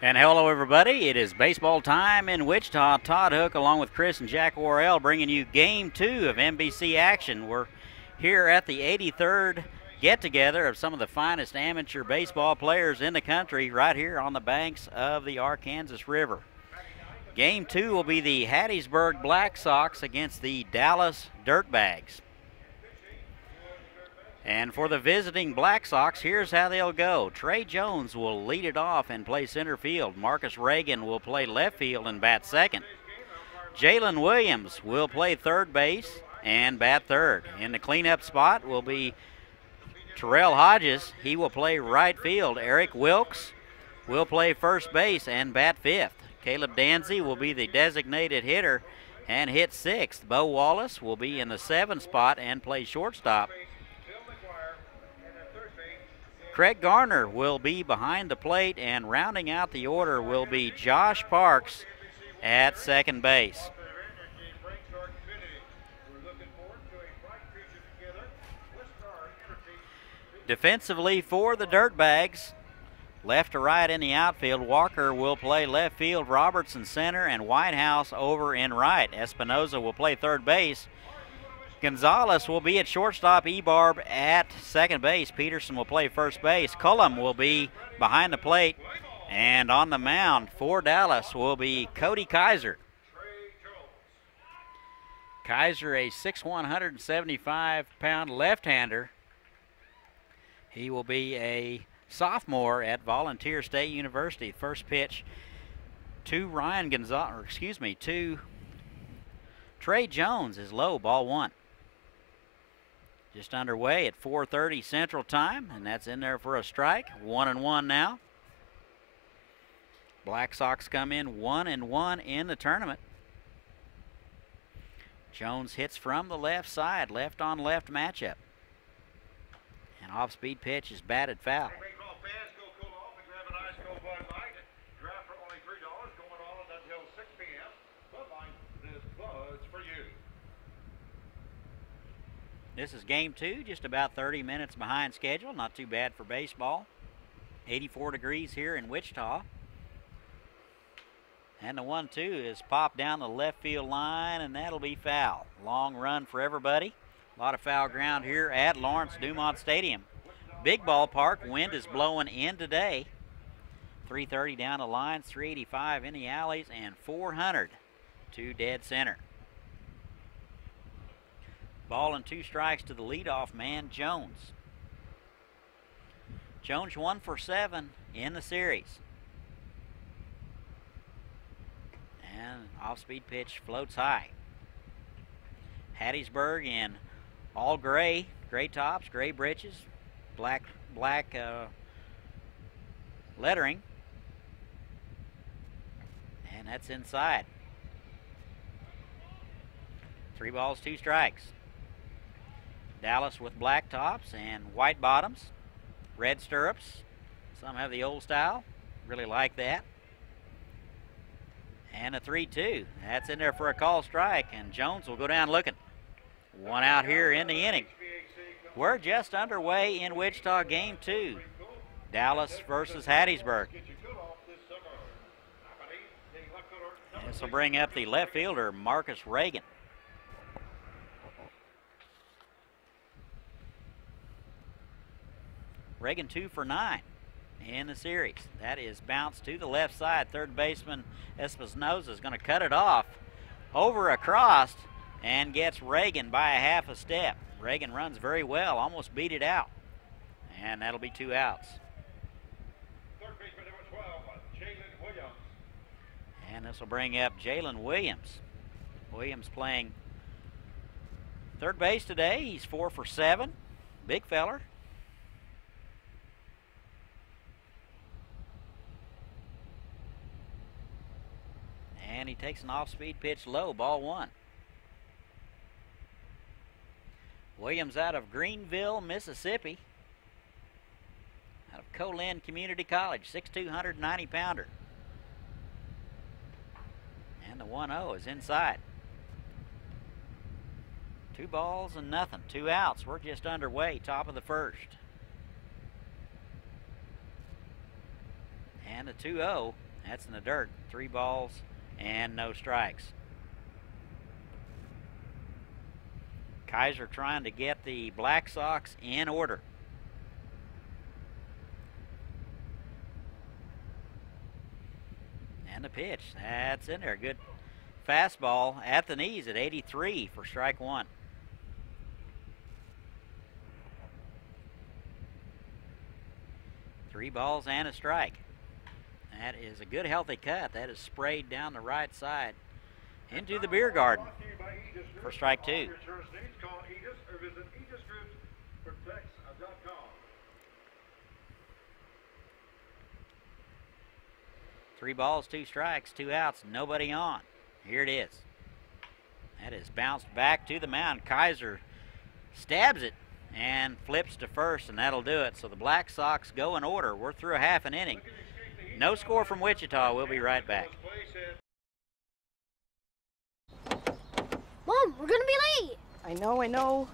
And hello, everybody. It is baseball time in Wichita. Todd Hook, along with Chris and Jack Worrell, bringing you Game 2 of NBC action. We're here at the 83rd get-together of some of the finest amateur baseball players in the country right here on the banks of the Arkansas River. Game 2 will be the Hattiesburg Blacksox against the Dallas Dirtbags. And for the visiting Blacksox, here's how they'll go. Trey Jones will lead it off and play center field. Marcus Reagan will play left field and bat second. Jalen Williams will play third base and bat third. In the cleanup spot will be Terrell Hodges. He will play right field. Eric Wilkes will play first base and bat fifth. Caleb Danzy will be the designated hitter and hit sixth. Bo Wallace will be in the seventh spot and play shortstop. Craig Garner will be behind the plate, and rounding out the order will be Josh Parks at second base. Defensively for the Dirtbags, left to right in the outfield, Walker will play left field, Robertson center, and Whitehouse over in right. Espinoza will play third base. Gonzalez will be at shortstop, Ebarb at second base. Peterson will play first base. Cullum will be behind the plate. And on the mound for Dallas will be Cody Kaiser. Kaiser, a 6'1", 175-pound left-hander. He will be a sophomore at Volunteer State University. First pitch to Trey Jones is low, ball one. Just underway at 4:30 Central Time, and that's in there for a strike. 1-1 now. Blacksox come in 1-1 in the tournament. Jones hits from the left side, left on left matchup. An off-speed pitch is batted foul. This is game 2, just about 30 minutes behind schedule. Not too bad for baseball. 84 degrees here in Wichita. And the 1-2 is popped down the left field line, and that'll be foul. Long run for everybody. A lot of foul ground here at Lawrence Dumont Stadium. Big ballpark. Wind is blowing in today. 330 down the lines, 385 in the alleys, and 400 to dead center. Ball and 2 strikes to the leadoff man, Jones. Jones 1 for 7 in the series. And off-speed pitch floats high. Hattiesburg in all gray tops, gray breeches, black lettering. And that's inside. 3 balls, 2 strikes. Dallas with black tops and white bottoms, red stirrups. Some have the old style. Really like that. And a 3-2. That's in there for a call strike, and Jones will go down looking. 1 out here in the inning. We're just underway in Wichita game 2. Dallas versus Hattiesburg. This will bring up the left fielder, Marcus Reagan. Reagan 2 for 9 in the series. That is bounced to the left side. Third baseman Espinoza is going to cut it off over across and gets Reagan by a half a step. Reagan runs very well, almost beat it out. And that'll be 2 outs. Third baseman number 12, Jalen Williams. And this will bring up Jalen Williams. Williams playing third base today. He's 4 for 7. Big feller. And he takes an off-speed pitch low, ball 1. Williams out of Greenville, Mississippi. Out of Colin Community College, 6'2", 190-pounder. And the 1-0 is inside. 2 balls and nothing, 2 outs. We're just underway, top of the first. And the 2-0 That's in the dirt. 3 balls and no strikes. Kaiser trying to get the Blacksox in order. And the pitch, that's in there. Good fastball at the knees at 83 for strike 1. Three balls and a strike. That is a good healthy cut. That is sprayed down the right side into the beer garden for strike 2. 3 balls, 2 strikes, 2 outs, nobody on. Here it is. That is bounced back to the mound. Kaiser stabs it and flips to first, and that'll do it. So the Blacksox go in order. We're through a half an inning. No score from Wichita. We'll be right back. Mom, we're gonna be late. I know.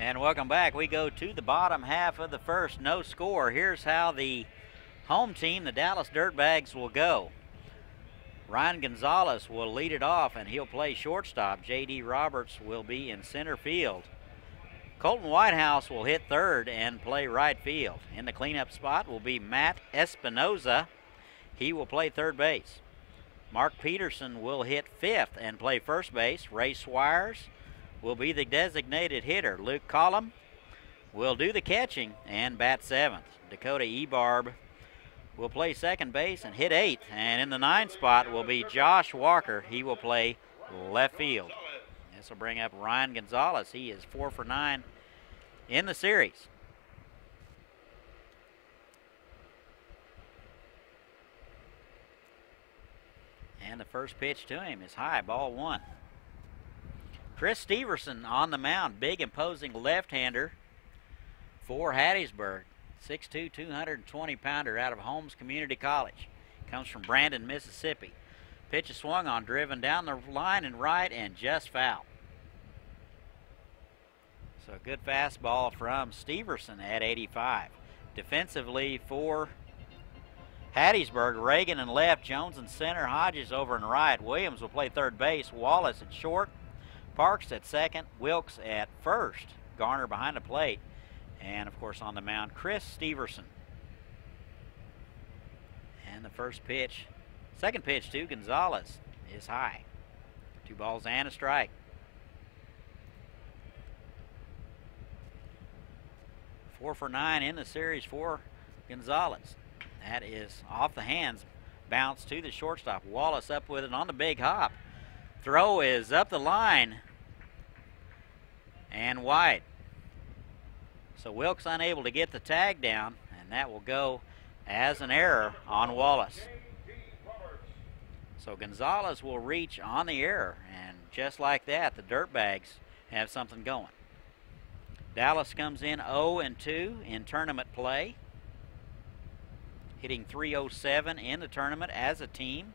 And welcome back. We go to the bottom half of the first, no score. Here's how the home team, the Dallas Dirtbags, will go. Ryan Gonzalez will lead it off, and he'll play shortstop. J.D. Roberts will be in center field. Colton Whitehouse will hit third and play right field. In the cleanup spot will be Matt Espinoza. He will play third base. Mark Peterson will hit fifth and play first base. Ray Swires will be the designated hitter. Luke Collum will do the catching and bat seventh. Dakota Ebarb will play second base and hit eighth. And in the ninth spot will be Josh Walker. He will play left field. This will bring up Ryan Gonzalez. He is 4 for 9 in the series. And the first pitch to him is high, ball 1. Chris Steverson on the mound, big imposing left-hander for Hattiesburg. 6'2", 220-pounder out of Holmes Community College. Comes from Brandon, Mississippi. Pitch is swung on, driven down the line and right, and just foul. So a good fastball from Steverson at 85. Defensively for Hattiesburg, Reagan in left, Jones in center, Hodges over in right. Williams will play third base, Wallace at short, Parks at second, Wilkes at first, Garner behind the plate, and of course on the mound, Chris Steverson. And the first pitch, second pitch to Gonzalez is high. 2 balls and a strike. 4 for 9 in the series for Gonzalez. That is off the hands, bounce to the shortstop. Wallace up with it on the big hop. Throw is up the line and wide. So Wilkes unable to get the tag down, and that will go as an error on Wallace. So Gonzalez will reach on the error, and just like that, the Dirtbags have something going. Dallas comes in 0-2 in tournament play, hitting .307 in the tournament as a team,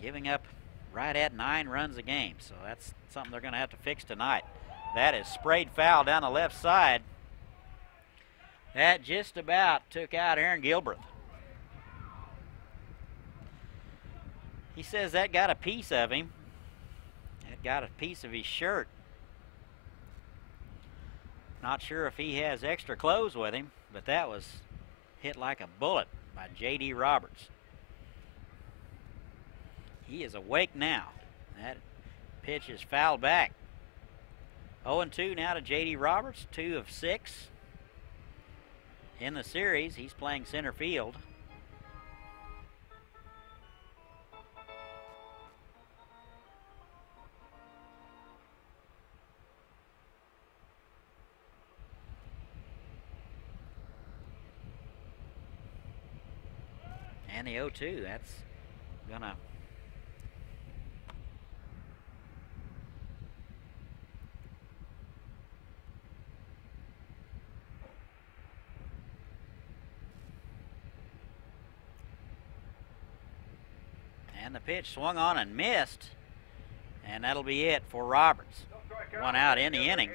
giving up right at 9 runs a game. So that's something they're going to have to fix tonight. That is sprayed foul down the left side. That just about took out Aaron Gilbreth. He says that got a piece of him. That got a piece of his shirt. Not sure if he has extra clothes with him, but that was hit like a bullet by J.D. Roberts. He is awake now. That pitch is fouled back. 0-2 now to J.D. Roberts, 2 of 6 in the series. He's playing center field. And the 0-2, that's gonna and the pitch swung on and missed, and that'll be it for Roberts. One out in the inning.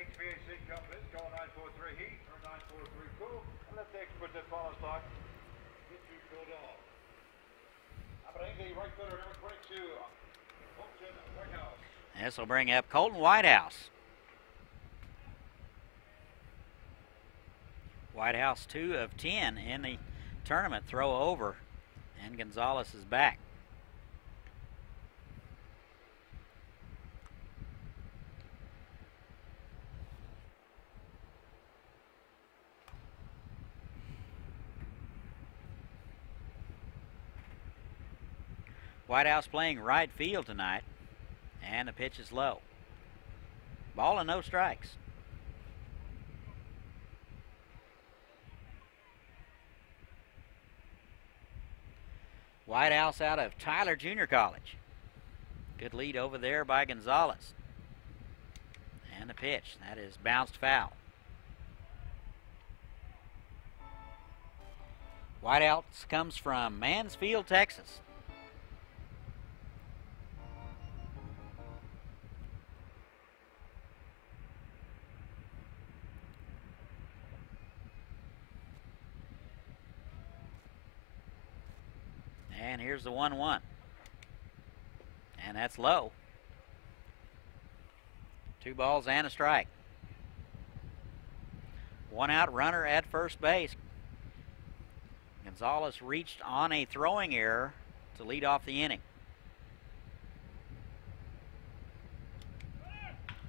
This will bring up Colton Whitehouse. Whitehouse 2 of 10 in the tournament. Throw over, and Gonzalez is back. Whitehouse playing right field tonight, and the pitch is low. Ball and no strikes. Whitehouse out of Tyler Junior College. Good lead over there by Gonzalez. And the pitch, that is bounced foul. Whitehouse comes from Mansfield, Texas. And here's the 1-1. And that's low. 2 balls and a strike. 1 out, runner at first base. Gonzalez reached on a throwing error to lead off the inning.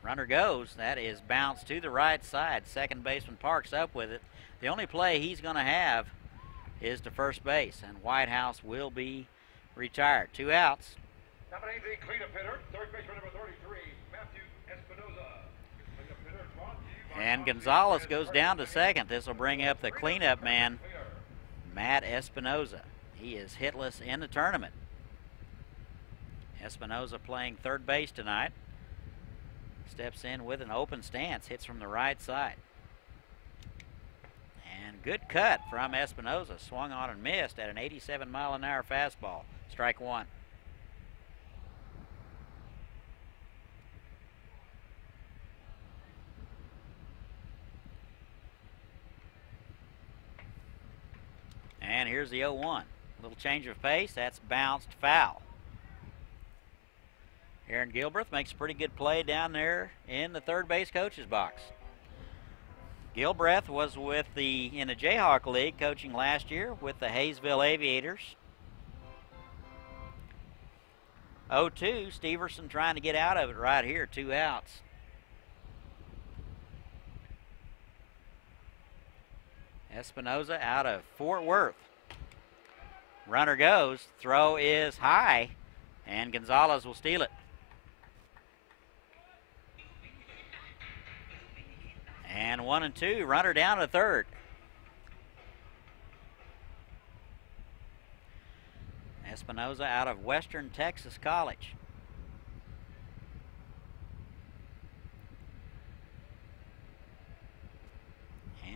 Runner goes. That is bounced to the right side. Second baseman Parks up with it. The only play he's going to have is to first base, and Whitehouse will be retired. 2 outs. Number 8, the cleanup hitter, third baseman number 33, Matthew Espinoza. And Gonzalez goes down to second. This will bring up the cleanup man, Matt Espinoza. He is hitless in the tournament. Espinoza playing third base tonight. Steps in with an open stance, hits from the right side. Good cut from Espinoza. Swung on and missed at an 87-mile-an-hour fastball. Strike 1. And here's the 0-1. Little change of pace. That's bounced foul. Aaron Gilbreth makes a pretty good play down there in the third base coach's box. Gilbreth was in the Jayhawk League coaching last year with the Hayesville Aviators. 0-2, Steverson trying to get out of it right here, 2 outs. Espinoza out of Fort Worth. Runner goes, throw is high, and Gonzalez will steal it. And 1-2, runner down to third. Espinoza out of Western Texas College.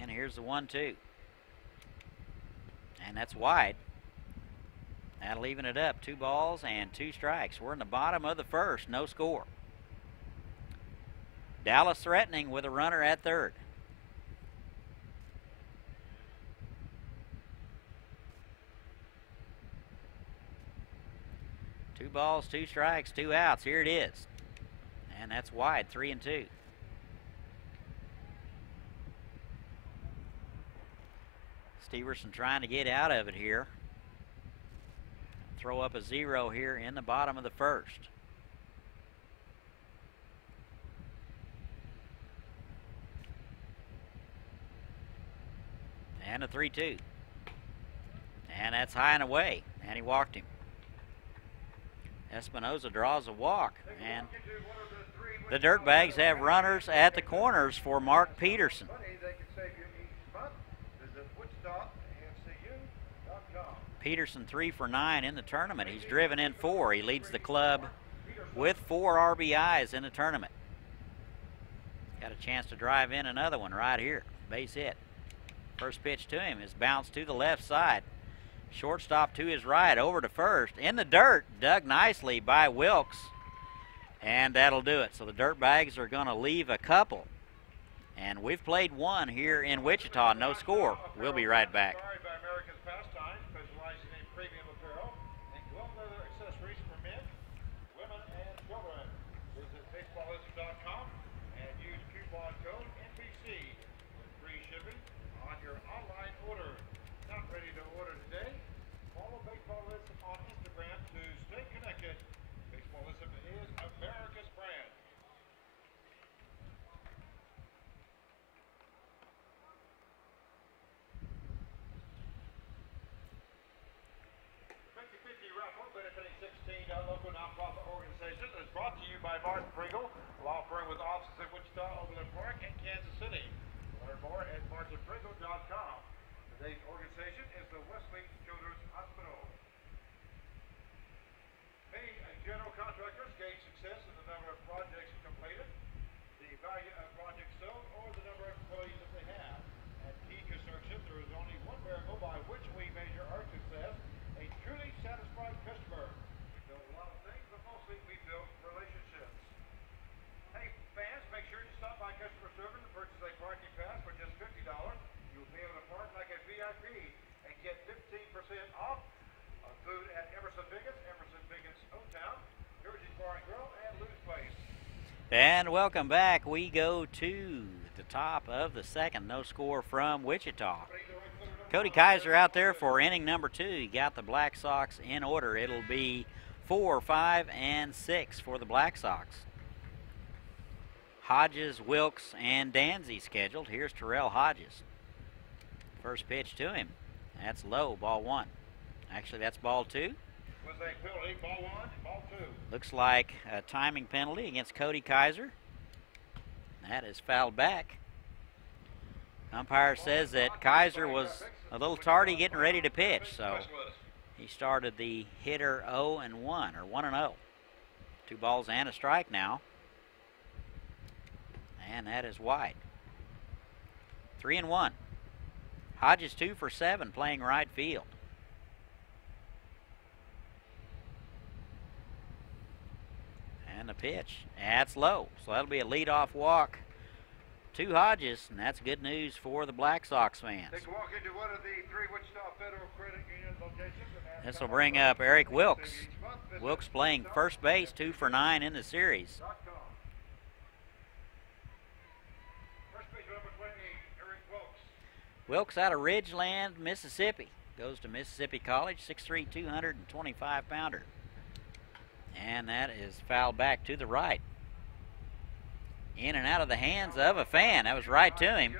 And here's the 1-2. And that's wide. That'll even it up. 2 balls and 2 strikes. We're in the bottom of the first, no score. Dallas threatening with a runner at third. 2 balls, 2 strikes, 2 outs. Here it is. And that's wide, 3-2. Steverson trying to get out of it here. Throw up a 0 here in the bottom of the first. And a 3-2. And that's high and away. And he walked him. Espinoza draws a walk. And the Dirtbags have runners at the corners for Mark Peterson. Peterson 3 for 9 in the tournament. He's driven in 4. He leads the club with 4 RBIs in the tournament. Got a chance to drive in another one right here. Base hit. First pitch to him is bounced to the left side. Shortstop to his right, over to first. In the dirt, dug nicely by Wilkes. And that'll do it. So the Dirtbags are going to leave a couple. And we've played one here in Wichita, no score. We'll be right back. Local nonprofit organization is brought to you by Martin Pringle, law firm with offices in Wichita, Overland Park, and Kansas City. Learn more at martinpringle.com. Today's organization is the Wesley Children's Hospital. Many general contractors gauge success in the number of projects completed, the value of projects sold, or the number of employees that they have. At Key Construction, there is only one variable by which we measure our success: a truly satisfied customer. We build relationships. Hey fans, make sure you stop by customer service and purchase a parking pass for just $50. You'll be able to park like a VIP and get 15% off on food at Emerson Biggett's Hometown, Jersey's Bar and Grill, and Lou's Place. And welcome back. We go to the top of the second. No score from Wichita. Cody Kaiser out there for inning number 2. He got the Blacksox in order. It'll be 4, 5, and 6 for the Blacksox. Hodges, Wilkes, and Danzy scheduled. Here's Terrell Hodges. First pitch to him. That's low, ball 1. Actually, that's ball 2. Was a penalty, ball 1, ball 2. Looks like a timing penalty against Cody Kaiser. That is fouled back. Umpire says that Kaiser was a little tardy getting ready to pitch, so he started the hitter 0-1, or 1-0. 2 balls and a strike now. And that is wide. 3-1. Hodges 2 for 7 playing right field. And the pitch. That's low. So that'll be a leadoff walk to Hodges, and that's good news for the Blacksox fans. Take a walk into one of the 3 Wichita Federal Credit Union locations. This will bring up Eric Wilkes. Wilkes playing first base, 2 for 9 in the series. Wilkes out of Ridgeland, Mississippi. Goes to Mississippi College, 6'3", 225-pounder. And that is fouled back to the right. In and out of the hands of a fan. That was right to him.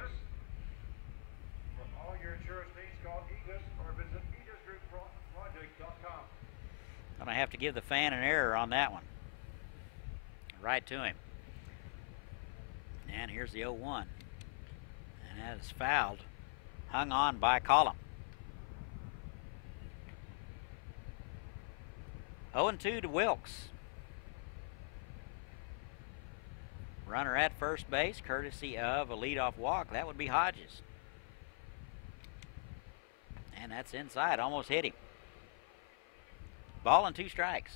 Gonna have to give the fan an error on that one. Right to him. And here's the 0-1. And that is fouled. Hung on by Collum. 0-2 to Wilkes. Runner at first base, courtesy of a leadoff walk. That would be Hodges. And that's inside, almost hit him. Ball and 2 strikes.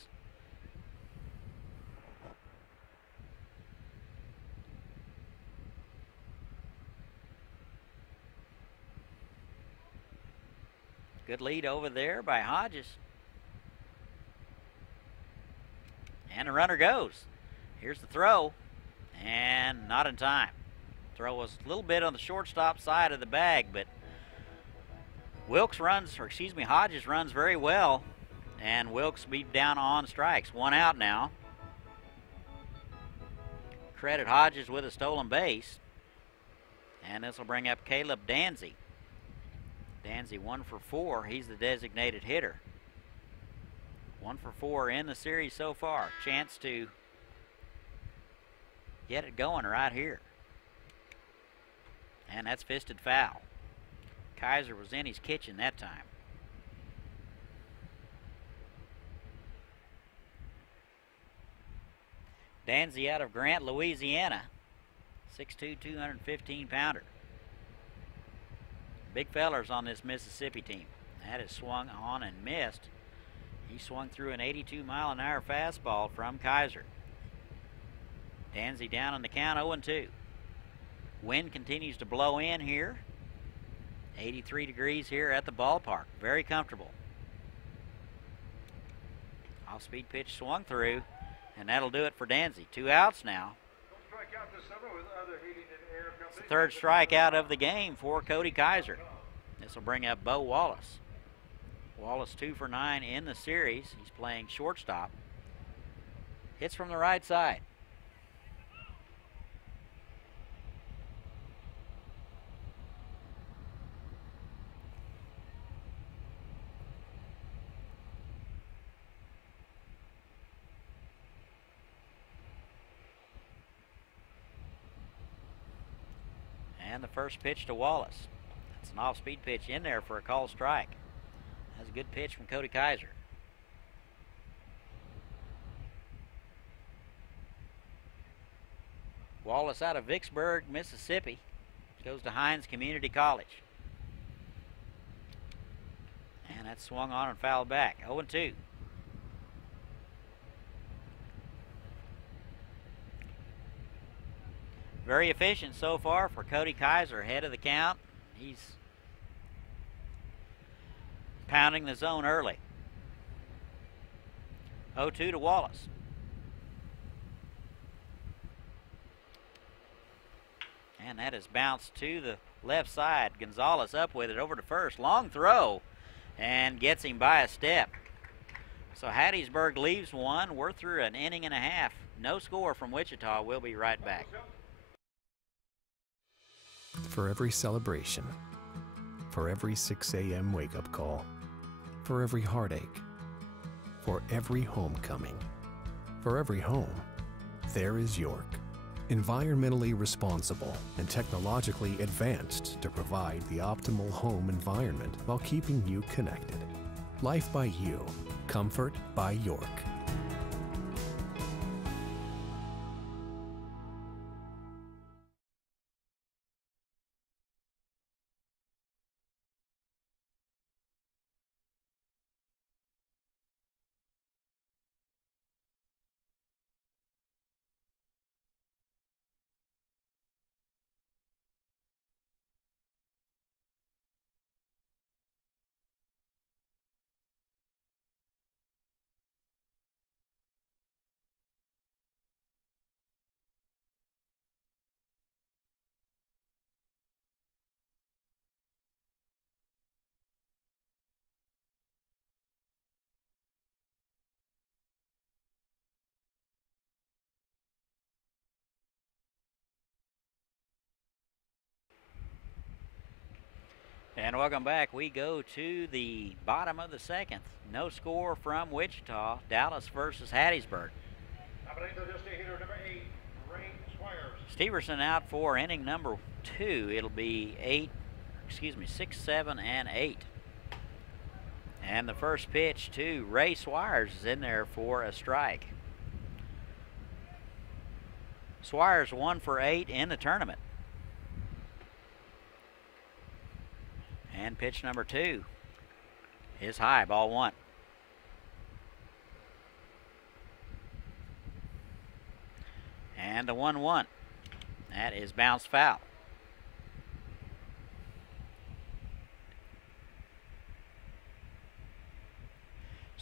Good lead over there by Hodges. And the runner goes. Here's the throw, and not in time. Throw was a little bit on the shortstop side of the bag, but Hodges runs very well, and Wilkes be down on strikes. One out now. Credit Hodges with a stolen base, and this will bring up Caleb Danzy. Danzy 1 for 4. He's the designated hitter. 1 for 4 in the series so far. Chance to get it going right here. And that's fisted foul. Kaiser was in his kitchen that time. Danzy out of Grant, Louisiana. 6'2", 215-pounder. Big fellers on this Mississippi team. That is swung on and missed. He swung through an 82-mile-an-hour fastball from Kaiser. Danzy down on the count, 0-2. Wind continues to blow in here. 83 degrees here at the ballpark. Very comfortable. Off-speed pitch swung through, and that'll do it for Danzy. 2 outs now. It's the third strikeout of the game for Cody Kaiser. This will bring up Bo Wallace. Wallace 2 for 9 in the series. He's playing shortstop. Hits from the right side. And the first pitch to Wallace. That's an off-speed pitch in there for a called strike. That's a good pitch from Cody Kaiser. Wallace out of Vicksburg, Mississippi. Goes to Hines Community College. And that's swung on and fouled back. 0-2. Very efficient so far for Cody Kaiser, ahead of the count. He's pounding the zone early. 0-2 to Wallace. And that is bounced to the left side. Gonzalez up with it over to first. Long throw, and gets him by a step. So Hattiesburg leaves one. We're through an inning and a half. No score from Wichita. We'll be right back. For every celebration, for every 6 a.m. wake-up call, for every heartache, for every homecoming, for every home, there is York. Environmentally responsible and technologically advanced to provide the optimal home environment while keeping you connected. Life by You, comfort by York. And welcome back. We go to the bottom of the second. No score from Wichita. Dallas versus Hattiesburg. Steverson out for inning number 2. It'll be 6, 7, and 8. And the first pitch to Ray Swires is in there for a strike. Swires 1 for 8 in the tournament. And pitch number 2 is high, ball 1. And the 1-1. That is bounced foul.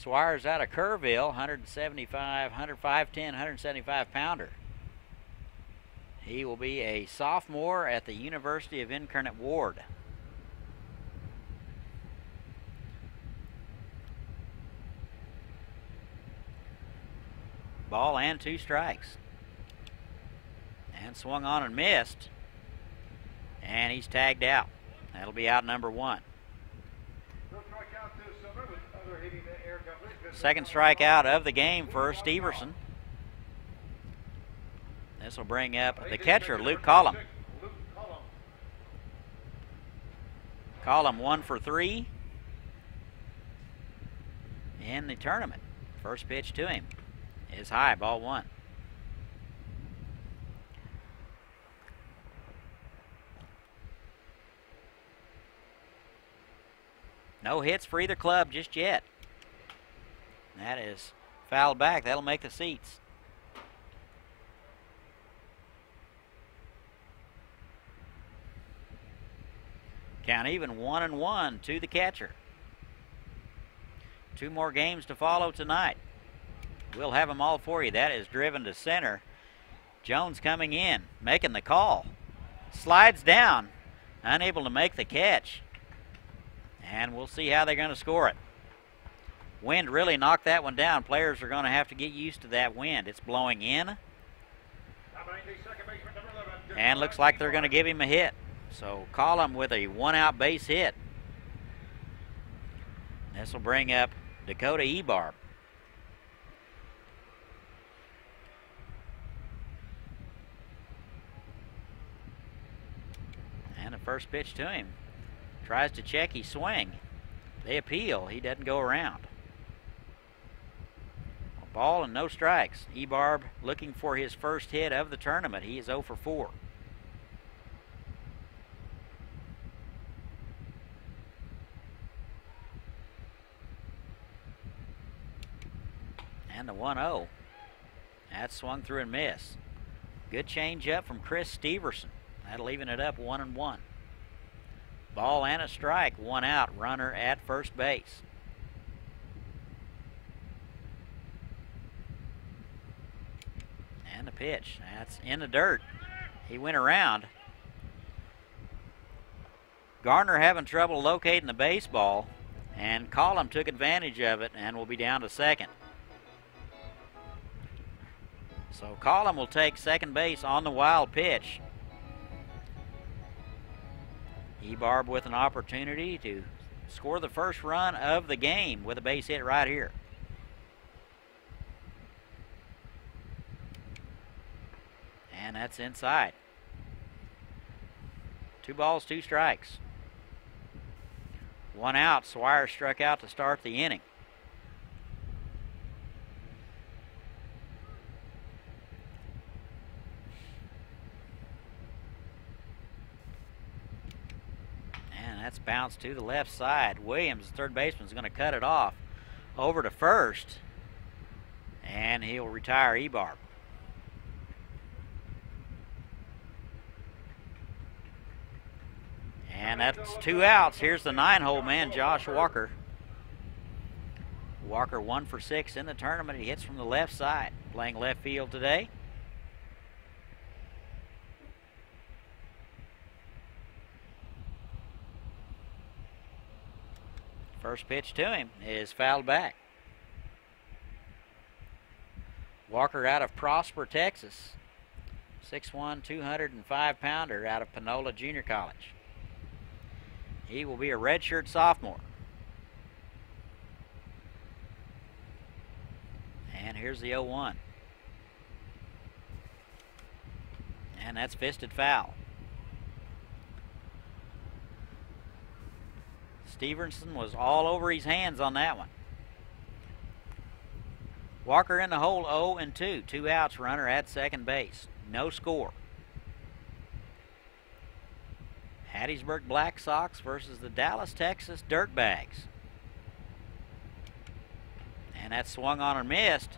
Swires out of Kerrville, 175, 105, 175 pounder. He will be a sophomore at the University of Incarnate Ward. Ball and 2 strikes. And swung on and missed. And he's tagged out. That'll be out number 1. Second strikeout of the game for Steverson. This will bring up the catcher, Luke Collum. Collum 1 for 3 in the tournament. First pitch to him is high, ball 1. No hits for either club just yet. That is fouled back. That'll make the seats. Count even, 1-1 to the catcher. 2 more games to follow tonight. We'll have them all for you. That is driven to center. Jones coming in, making the call. Slides down, unable to make the catch. And we'll see how they're going to score it. Wind really knocked that one down. Players are going to have to get used to that wind. It's blowing in. And looks like they're going to give him a hit. So Collum with a 1-out base hit. This will bring up Dakota Ebarb. And the first pitch to him. Tries to check his swing. They appeal. He doesn't go around. Ball and no strikes. Ebarb looking for his first hit of the tournament. He is 0 for 4. And the 1-0. That's swung through and missed. Good change up from Chris Steverson. That'll even it up 1-1. Ball and a strike, 1 out, runner at first base. And the pitch, that's in the dirt. He went around. Garner having trouble locating the baseball, and Collum took advantage of it and will be down to second. So Collum will take second base on the wild pitch. Ebarb with an opportunity to score the first run of the game with a base hit right here. And that's inside. 2 balls, 2 strikes. 1 out. Swire struck out to start the inning. That's bounced to the left side. Williams, the third baseman, is going to cut it off over to first, and he'll retire Ebarb. And that's 2 outs. Here's the 9-hole man, Josh Walker. Walker 1 for 6 in the tournament. He hits from the left side, playing left field today. First pitch to him is fouled back. Walker out of Prosper, Texas. 6'1", 205-pounder out of Panola Junior College. He will be a redshirt sophomore. And here's the 0-1. And that's fisted foul. Stevenson was all over his hands on that one. Walker in the hole, 0-2. 2 outs, runner at second base. No score. Hattiesburg Blacksox versus the Dallas, Texas Dirtbags. And that's swung on and missed.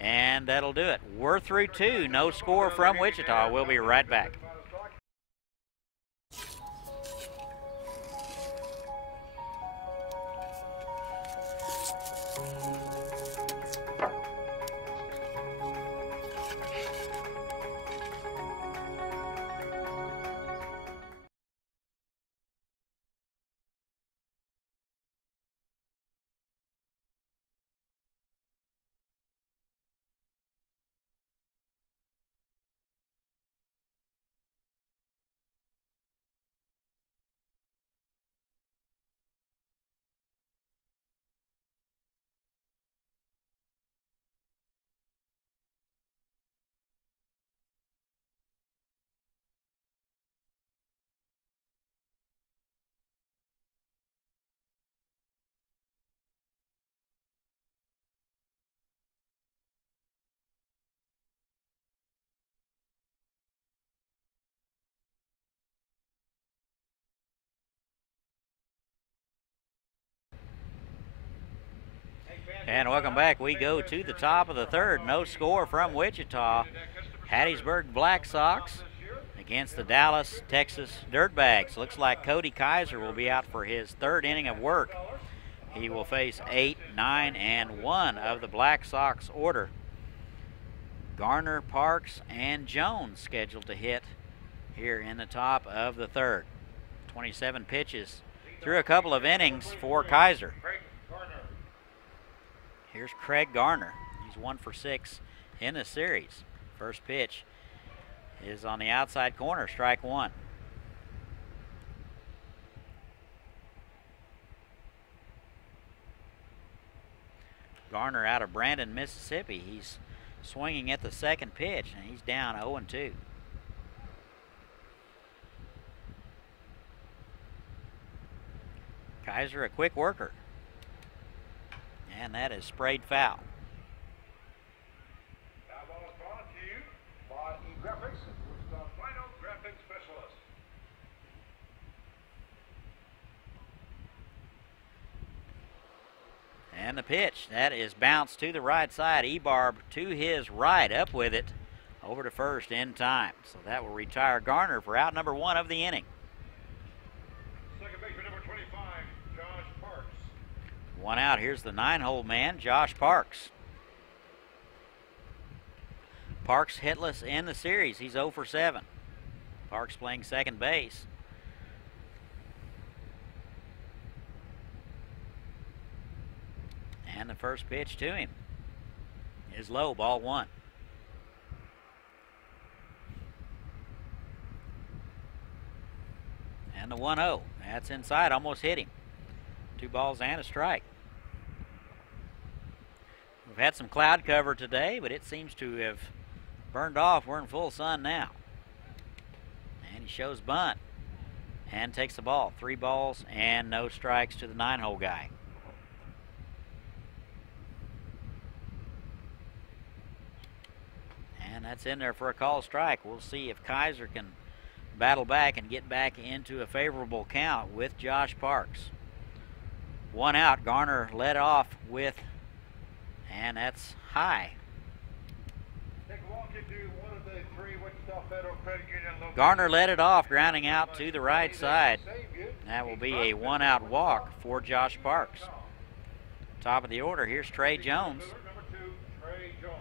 And that'll do it. We're through 2. No score from Wichita. We'll be right back. And welcome back. We go to the top of the third. No score from Wichita. Hattiesburg Blacksox against the Dallas, Texas Dirtbags. Looks like Cody Kaiser will be out for his third inning of work. He will face 8, 9, and 1 of the Blacksox order. Garner, Parks, and Jones scheduled to hit here in the top of the third. 27 pitches through a couple of innings for Kaiser. Here's Craig Garner. He's 1 for 6 in the series. First pitch is on the outside corner, strike one. Garner out of Brandon, Mississippi. He's swinging at the second pitch, and he's down 0-2. Kaiser, a quick worker. And that is sprayed foul. Now ball is brought to you by eGraphics, which is our final graphic specialist. And the pitch, that is bounced to the right side. Ebarb to his right, up with it, over to first in time. So that will retire Garner for out number 1 of the inning. Second baseman number 25, Josh Parks. One out. Here's the 9-hole man, Josh Parks. Parks hitless in the series. He's 0 for 7. Parks playing second base. And the first pitch to him is low, ball 1. And the 1-0. That's inside, almost hit him. 2 balls and a strike. We've had some cloud cover today, but it seems to have burned off. We're in full sun now. And he shows bunt and takes the ball. 3 balls and no strikes to the 9-hole guy. And that's in there for a call strike. We'll see if Kaiser can battle back and get back into a favorable count with Josh Parks. 1 out. Garner led off with, and that's high. Take a walk into one of the 3 Wichita Federal Credit Union locations. Garner led it off, grounding out to the right side. That will be a 1-out walk for Josh Parks. Top of the order, here's Trey Jones. Number 2, Trey Jones.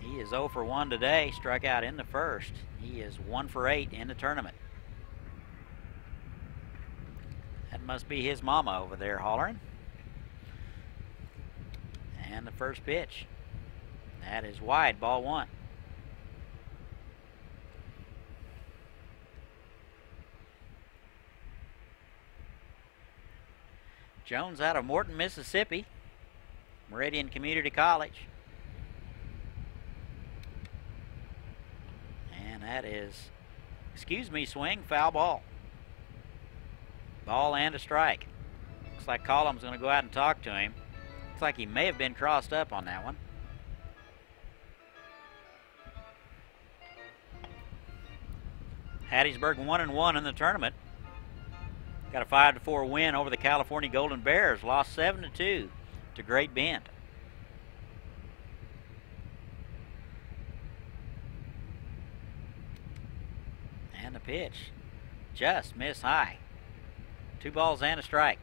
He is 0 for 1 today, struck out in the first. He is 1 for 8 in the tournament. That must be his mama over there hollering. And the first pitch. That is wide, ball 1. Jones out of Morton, Mississippi. Meridian Community College. And that is, excuse me, swing, foul ball. Ball and a strike. Looks like Collins going to go out and talk to him. Looks like he may have been crossed up on that one. Hattiesburg 1-1 in the tournament. Got a 5-4 win over the California Golden Bears. Lost 7-2 to Great Bend. And the pitch just missed high. 2 balls and a strike.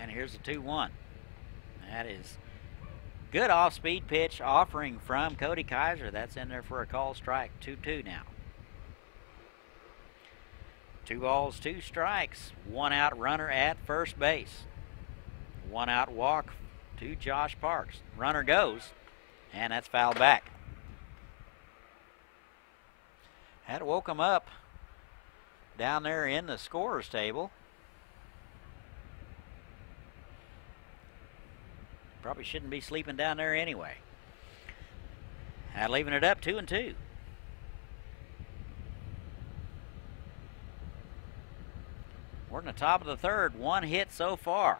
And here's the 2-1. That is good off-speed pitch offering from Cody Kaiser. That's in there for a call strike. 2-2 now. 2 balls, 2 strikes. 1 out runner at first base. 1 out walk to Josh Parks. Runner goes, and that's fouled back. That woke him up down there in the scorer's table. Probably shouldn't be sleeping down there anyway. Leaving it up 2-2. We're in the top of the third. 1 hit so far.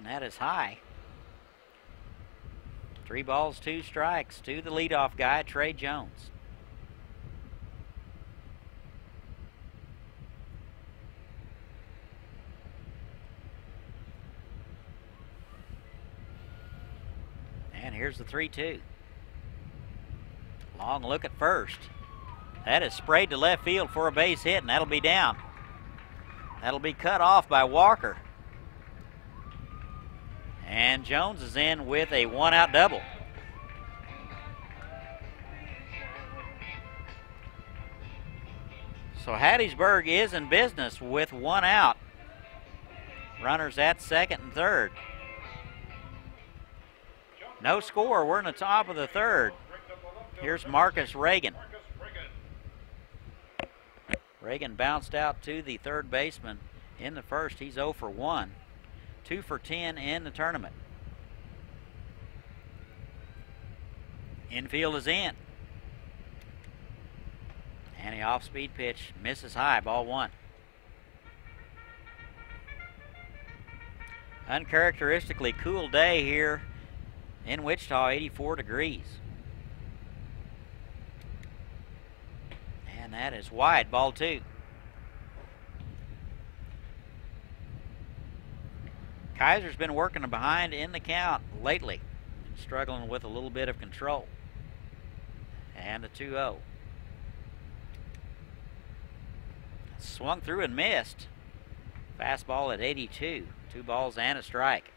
And that is high. 3 balls, 2 strikes to the leadoff guy, Trey Jones. And here's the 3-2. Long look at first. That is sprayed to left field for a base hit, and that'll be down. That'll be cut off by Walker. And Jones is in with a 1-out double. So Hattiesburg is in business with 1 out. Runners at second and third. No score. We're in the top of the third. Here's Marcus Reagan. Reagan bounced out to the third baseman in the first. He's 0 for 1. 2 for 10 in the tournament. Infield is in. And the off-speed pitch misses high, ball 1. Uncharacteristically cool day here in Wichita, 84 degrees. And that is wide, ball 2. Kaiser's been working behind in the count lately, struggling with a little bit of control. And a 2-0. Swung through and missed. Fastball at 82. 2 balls and a strike.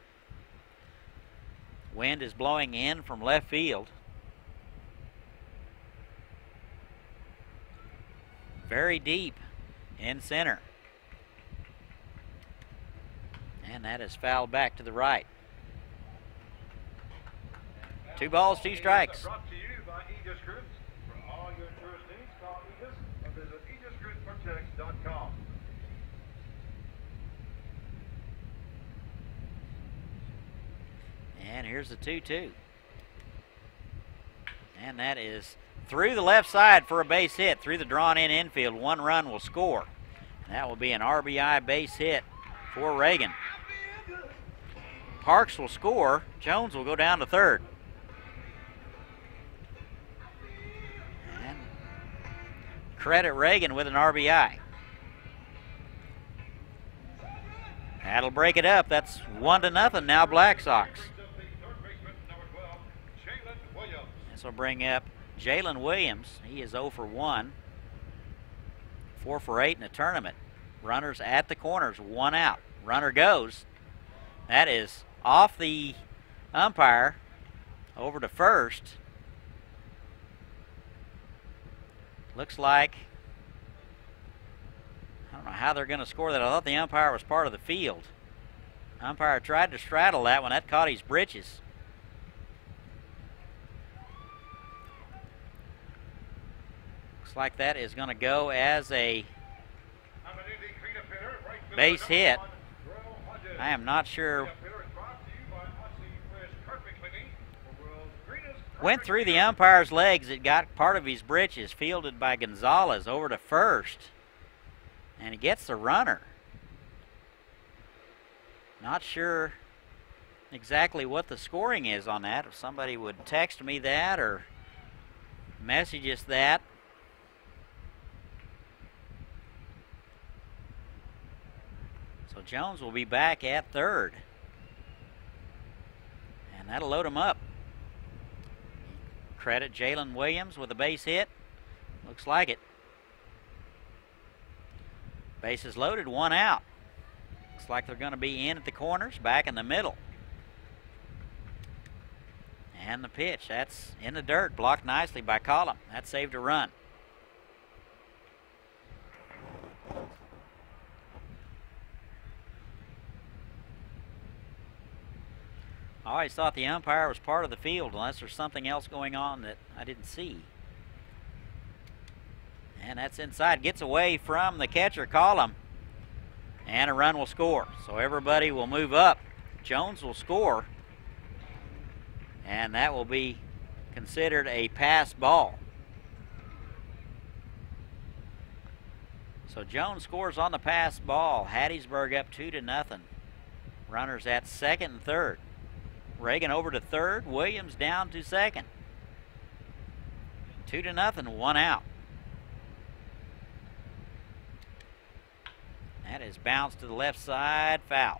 Wind is blowing in from left field. Very deep in center. And that is fouled back to the right. 2 balls, 2 strikes. Brought to you by Aegis Group. For all your insurance needs, call Aegis or visit aegisgroupprotects.com. And here's the 2-2. And that is through the left side for a base hit. Through the drawn-in infield, 1 run will score. And that will be an RBI base hit for Reagan. Parks will score. Jones will go down to third. And credit Reagan with an RBI. That'll break it up. That's 1-0 now, Blacksox. This will bring up Jalen Williams. He is 0 for 1. 4 for 8 in the tournament. Runners at the corners, 1 out. Runner goes. That is off the umpire over to first. Looks like, I don't know how they're going to score that. I thought the umpire was part of the field. Umpire tried to straddle that one. That caught his britches. Looks like that is going to go as a base hit. I am not sure. Went through the umpire's legs. It got part of his britches. Fielded by Gonzalez over to first. And he gets the runner. Not sure exactly what the scoring is on that. If somebody would text me that or message us that. So Jones will be back at third. And that'll load him up. Credit Jalen Williams with a base hit. Looks like it. Bases loaded, 1 out. Looks like they're going to be in at the corners, back in the middle. And the pitch, that's in the dirt, blocked nicely by Collum. That saved a run. I always thought the umpire was part of the field unless there's something else going on that I didn't see. And that's inside. Gets away from the catcher, Collum. And a run will score. So everybody will move up. Jones will score. And that will be considered a pass ball. So Jones scores on the pass ball. Hattiesburg up 2-0. Runners at second and third. Reagan over to third. Williams down to second. 2-0, 1 out. That is bounced to the left side, foul.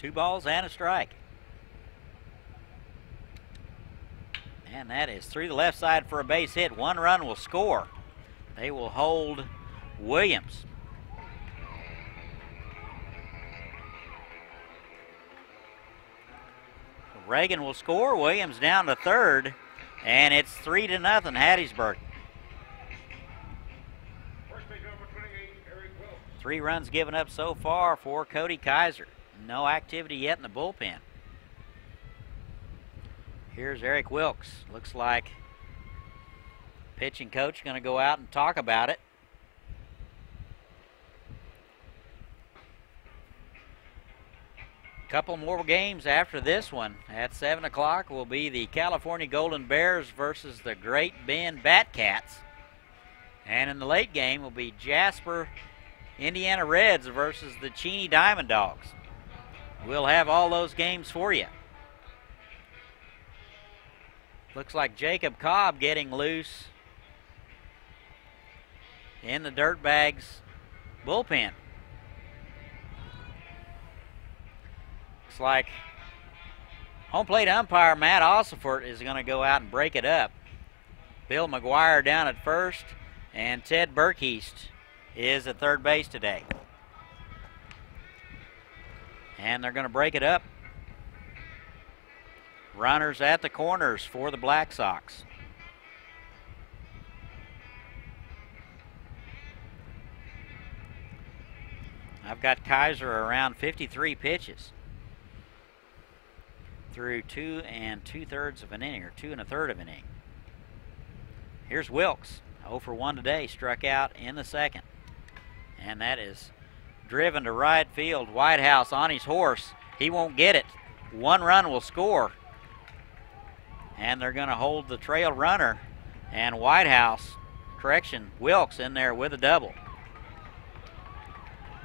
Two balls and a strike. And that is through the left side for a base hit. One run will score. They will hold Williams. Reagan will score. Williams down to third. And it's 3-0, Hattiesburg. 3 runs given up so far for Cody Kaiser. No activity yet in the bullpen. Here's Eric Wilkes. Looks like pitching coach going to go out and talk about it. Couple more games after this one. At 7 o'clock will be the California Golden Bears versus the Great Bend Batcats. And in the late game will be Jasper Indiana Reds versus the Cheney Diamond Dogs. We'll have all those games for you. Looks like Jacob Cobb getting loose in the Dirtbags bullpen. Looks like home plate umpire Matt Ossifort is going to go out and break it up. Bill McGuire down at first, and Ted Burkeast is at third base today. And they're going to break it up. Runners at the corners for the Blacksox. I've got Kaiser around 53 pitches through 2 2/3 of an inning, or 2 1/3 of an inning. Here's Wilkes, 0 for 1 today, struck out in the second. And that is driven to right field. Whitehouse on his horse. He won't get it. One run will score. And they're going to hold the trail runner. And Wilkes in there with a double.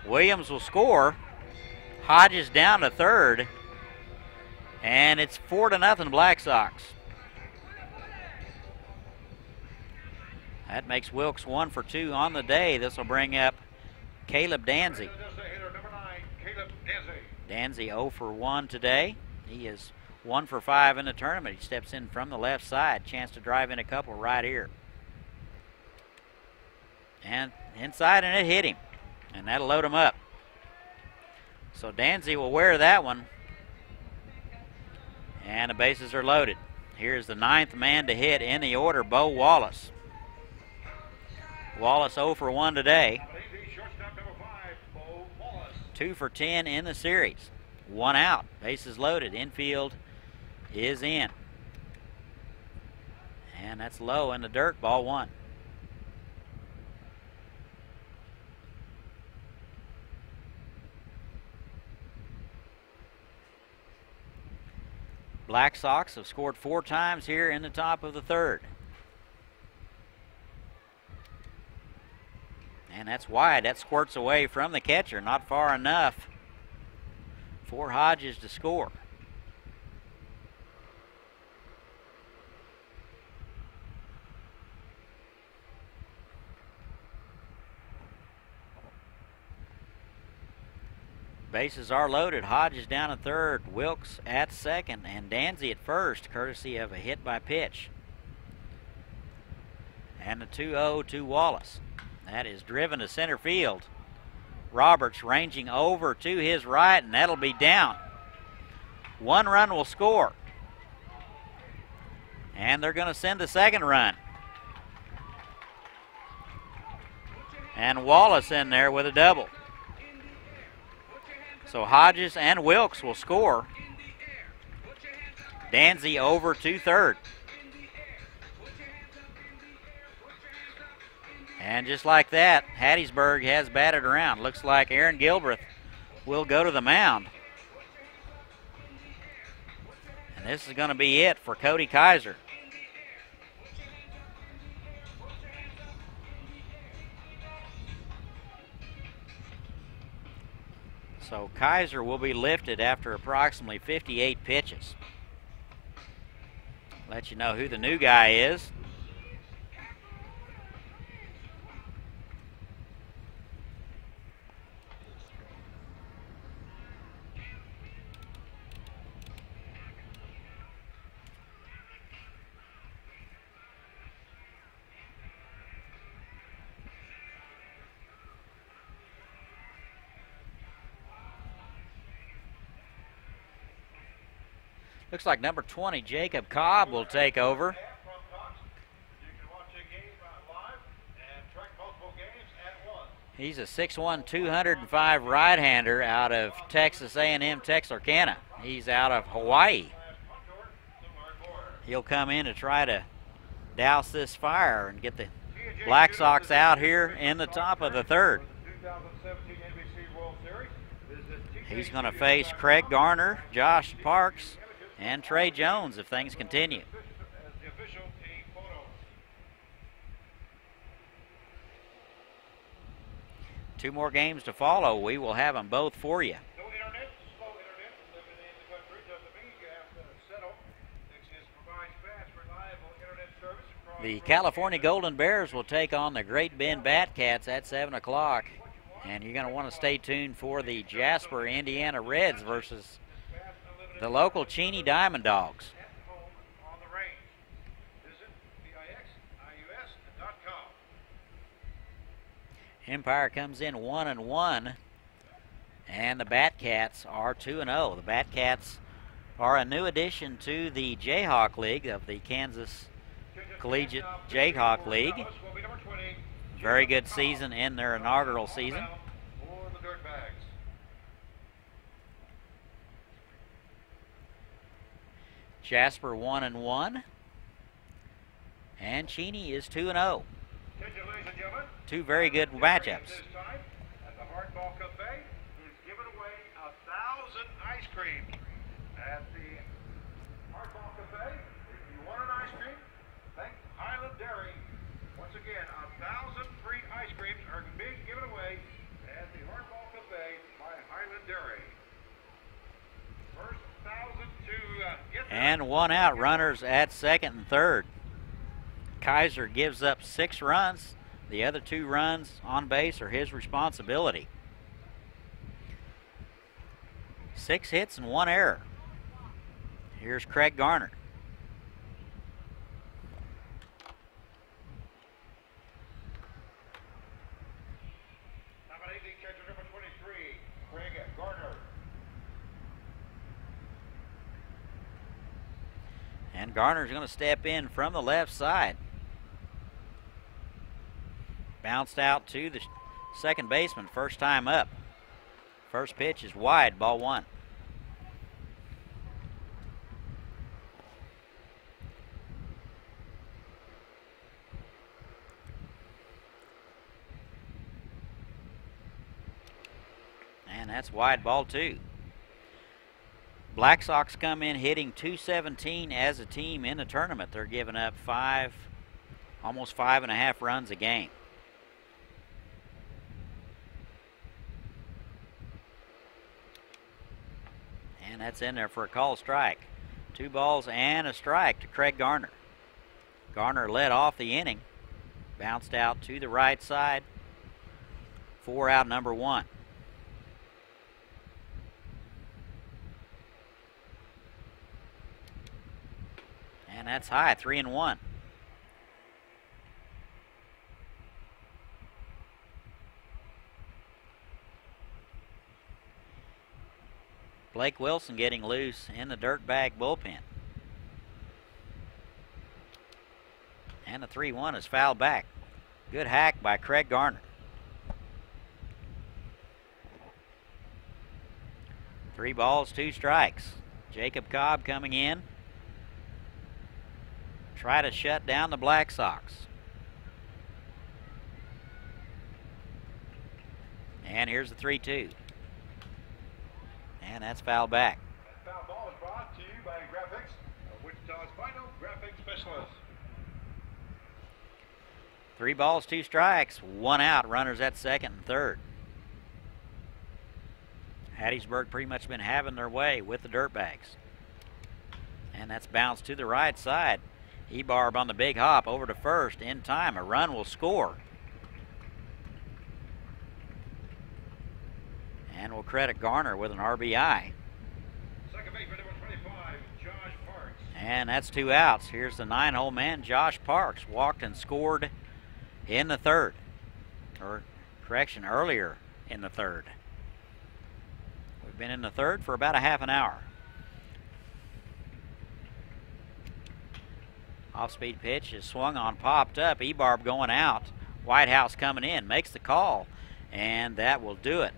Williams will score. Hodges down to third. And it's 4-0 Blacksox. That makes Wilkes 1 for 2 on the day. This will bring up Caleb Danzy. Danzy 0 for 1 today. He is 1 for 5 in the tournament. He steps in from the left side. Chance to drive in a couple right here. And inside, and it hit him. And that'll load him up. So Danzy will wear that one. And the bases are loaded. Here's the 9th man to hit in the order, Bo Wallace. Wallace 0 for 1 today. 2 for 10 in the series. 1 out. Bases loaded. Infield is in. And that's low in the dirt. Ball 1. Blacksox have scored 4 times here in the top of the third. And that's wide. That squirts away from the catcher. Not far enough for Hodges to score. Bases are loaded. Hodges down at third. Wilkes at second. And Danzy at first, courtesy of a hit by pitch. And the 2-0 to Wallace. That is driven to center field. Roberts ranging over to his right, and that'll be down. 1 run will score. And they're going to send the second run. And Wallace in there with a double. So Hodges and Wilkes will score. Danzy over to third. And just like that, Hattiesburg has batted around. Looks like Aaron Gilbreth will go to the mound. And this is going to be it for Cody Kaiser. So Kaiser will be lifted after approximately 58 pitches. Let you know who the new guy is. Looks like number 20, Jacob Cobb, will take over. He's a 6'1", 205 right-hander out of Texas A&M Texarkana. He's out of Hawaii. He'll come in to try to douse this fire and get the Blacksox out here in the top of the third. He's going to face Craig Garner, Josh Parks, and Trey Jones if things continue. Two more games to follow. We will have them both for you. The California Golden Bears will take on the Great Bend Batcats at 7 o'clock. And you're going to want to stay tuned for the Jasper, Indiana Reds versus the local Cheney Diamond Dogs. Empire comes in 1-1, and the Batcats are 2-0. The Batcats are a new addition to the Jayhawk League of the Kansas Collegiate Jayhawk League. Very good season in their inaugural season. Jasper 1-1, and Cheney is 2-0. Two very good matchups. At the Hardball Cafe is giving away 1,000 ice cream. At the Hardball Cafe, if you want an ice cream, thank Highland Dairy. Once again, 1,000 free ice creams are being given away at the Hardball Cafe by Highland Dairy. First 1,000 to get there. And one out, runners at second and third. Kaiser gives up 6 runs. The other 2 runs on base are his responsibility. 6 hits and 1 error. Here's Craig Garner. Nominating catcher number 23, Craig Garner. And Garner's going to step in from the left side. Bounced out to the second baseman, first time up. First pitch is wide, ball 1. And that's wide, ball 2. Blacksox come in hitting .217 as a team in the tournament. They're giving up almost 5.5 runs a game. And that's in there for a call strike. 2 balls and a strike to Craig Garner. Garner led off the inning. Bounced out to the right side. 4 out, number 1. And that's high, 3-1. Blake Wilson getting loose in the Dirtbag bullpen. And the 3-1 is fouled back. Good hack by Craig Garner. 3 balls, 2 strikes. Jacob Cobb coming in. Try to shut down the Blacksox. And here's the 3-2. And that's foul back. That foul ball is brought to you by Graphics, Wichita's final graphic specialist. 3 balls, 2 strikes, 1 out. Runners at second and third. Hattiesburg pretty much been having their way with the Dirtbags. And that's bounced to the right side. Ebarb on the big hop over to first in time. A run will score. And we'll credit Garner with an RBI. Second baseman number 25, Josh Parks. And that's 2 outs. Here's the 9-hole man, Josh Parks. Walked and scored in the third. Or, correction, earlier in the third. We've been in the third for about a half an hour. Off-speed pitch is swung on, popped up. Ebarb going out. Whitehouse coming in, makes the call, and that will do it.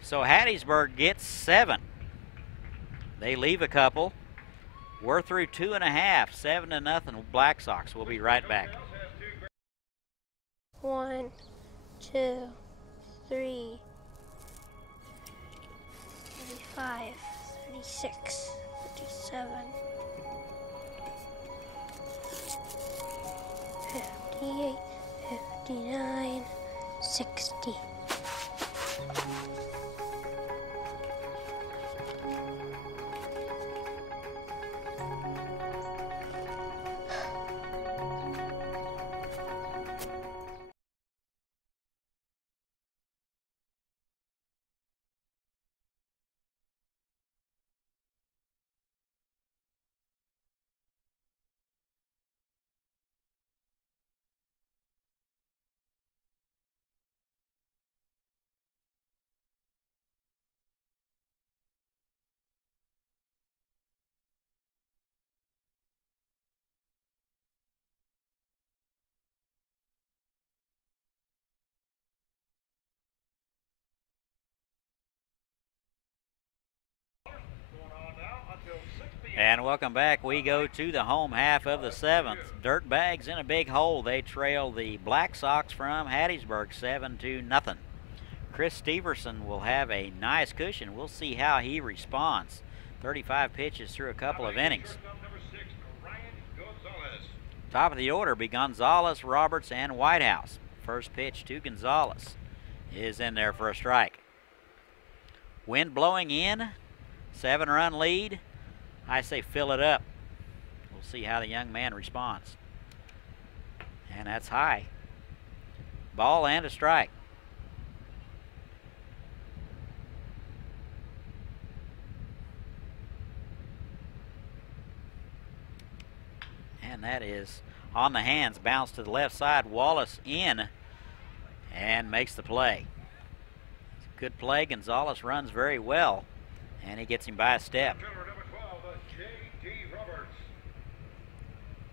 So Hattiesburg gets 7. They leave a couple. We're through 2.5, 7-0 Blacksox. We'll be right back. 1, 2, 3, 35, 36, 37, 58, 59, 60. And welcome back. We go to the home half of the 7th. Dirtbags in a big hole. They trail the Blacksox from Hattiesburg 7-0. Chris Steverson will have a nice cushion. We'll see how he responds. 35 pitches through a couple of innings. Top of the order be Gonzalez, Roberts, and Whitehouse. First pitch to Gonzalez is in there for a strike. Wind blowing in. 7-run lead. I say fill it up. We'll see how the young man responds. And that's high. Ball and a strike. And that is on the hands. Bounce to the left side. Wallace in and makes the play. Good play. Gonzalez runs very well. And he gets him by a step.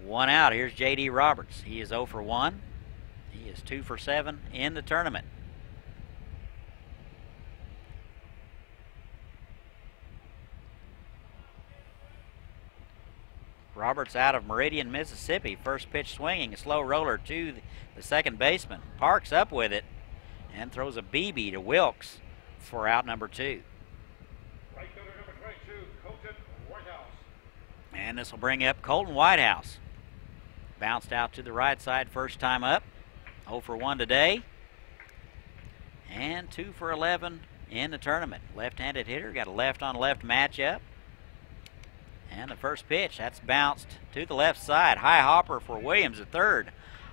1 out. Here's J.D. Roberts. He is 0 for 1. He is 2 for 7 in the tournament. Roberts out of Meridian, Mississippi. First pitch swinging. A slow roller to the second baseman. Parks up with it and throws a BB to Wilkes for out number 2. Right fielder number 22, Colton Whitehouse. And this will bring up Colton Whitehouse. Bounced out to the right side first time up. 0 for 1 today. And 2 for 11 in the tournament. Left-handed hitter, got a left-on-left matchup. And the first pitch, that's bounced to the left side. High hopper for Williams at third.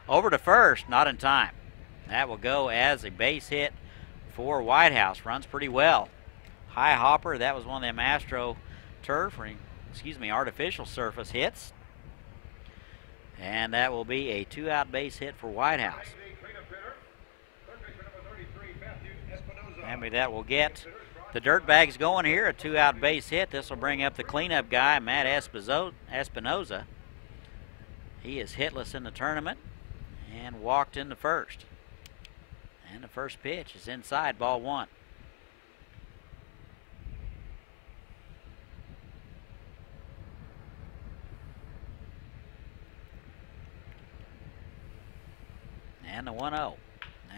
Over to first, not in time. That will go as a base hit for Whitehouse. Runs pretty well. High hopper, that was one of them artificial surface hits. And that will be a 2-out base hit for Whitehouse. Maybe that will get the Dirtbags going here. A 2-out base hit. This will bring up the cleanup guy, Matt Espinoza. He is hitless in the tournament and walked in the first. And the first pitch is inside, ball 1. And the 1-0.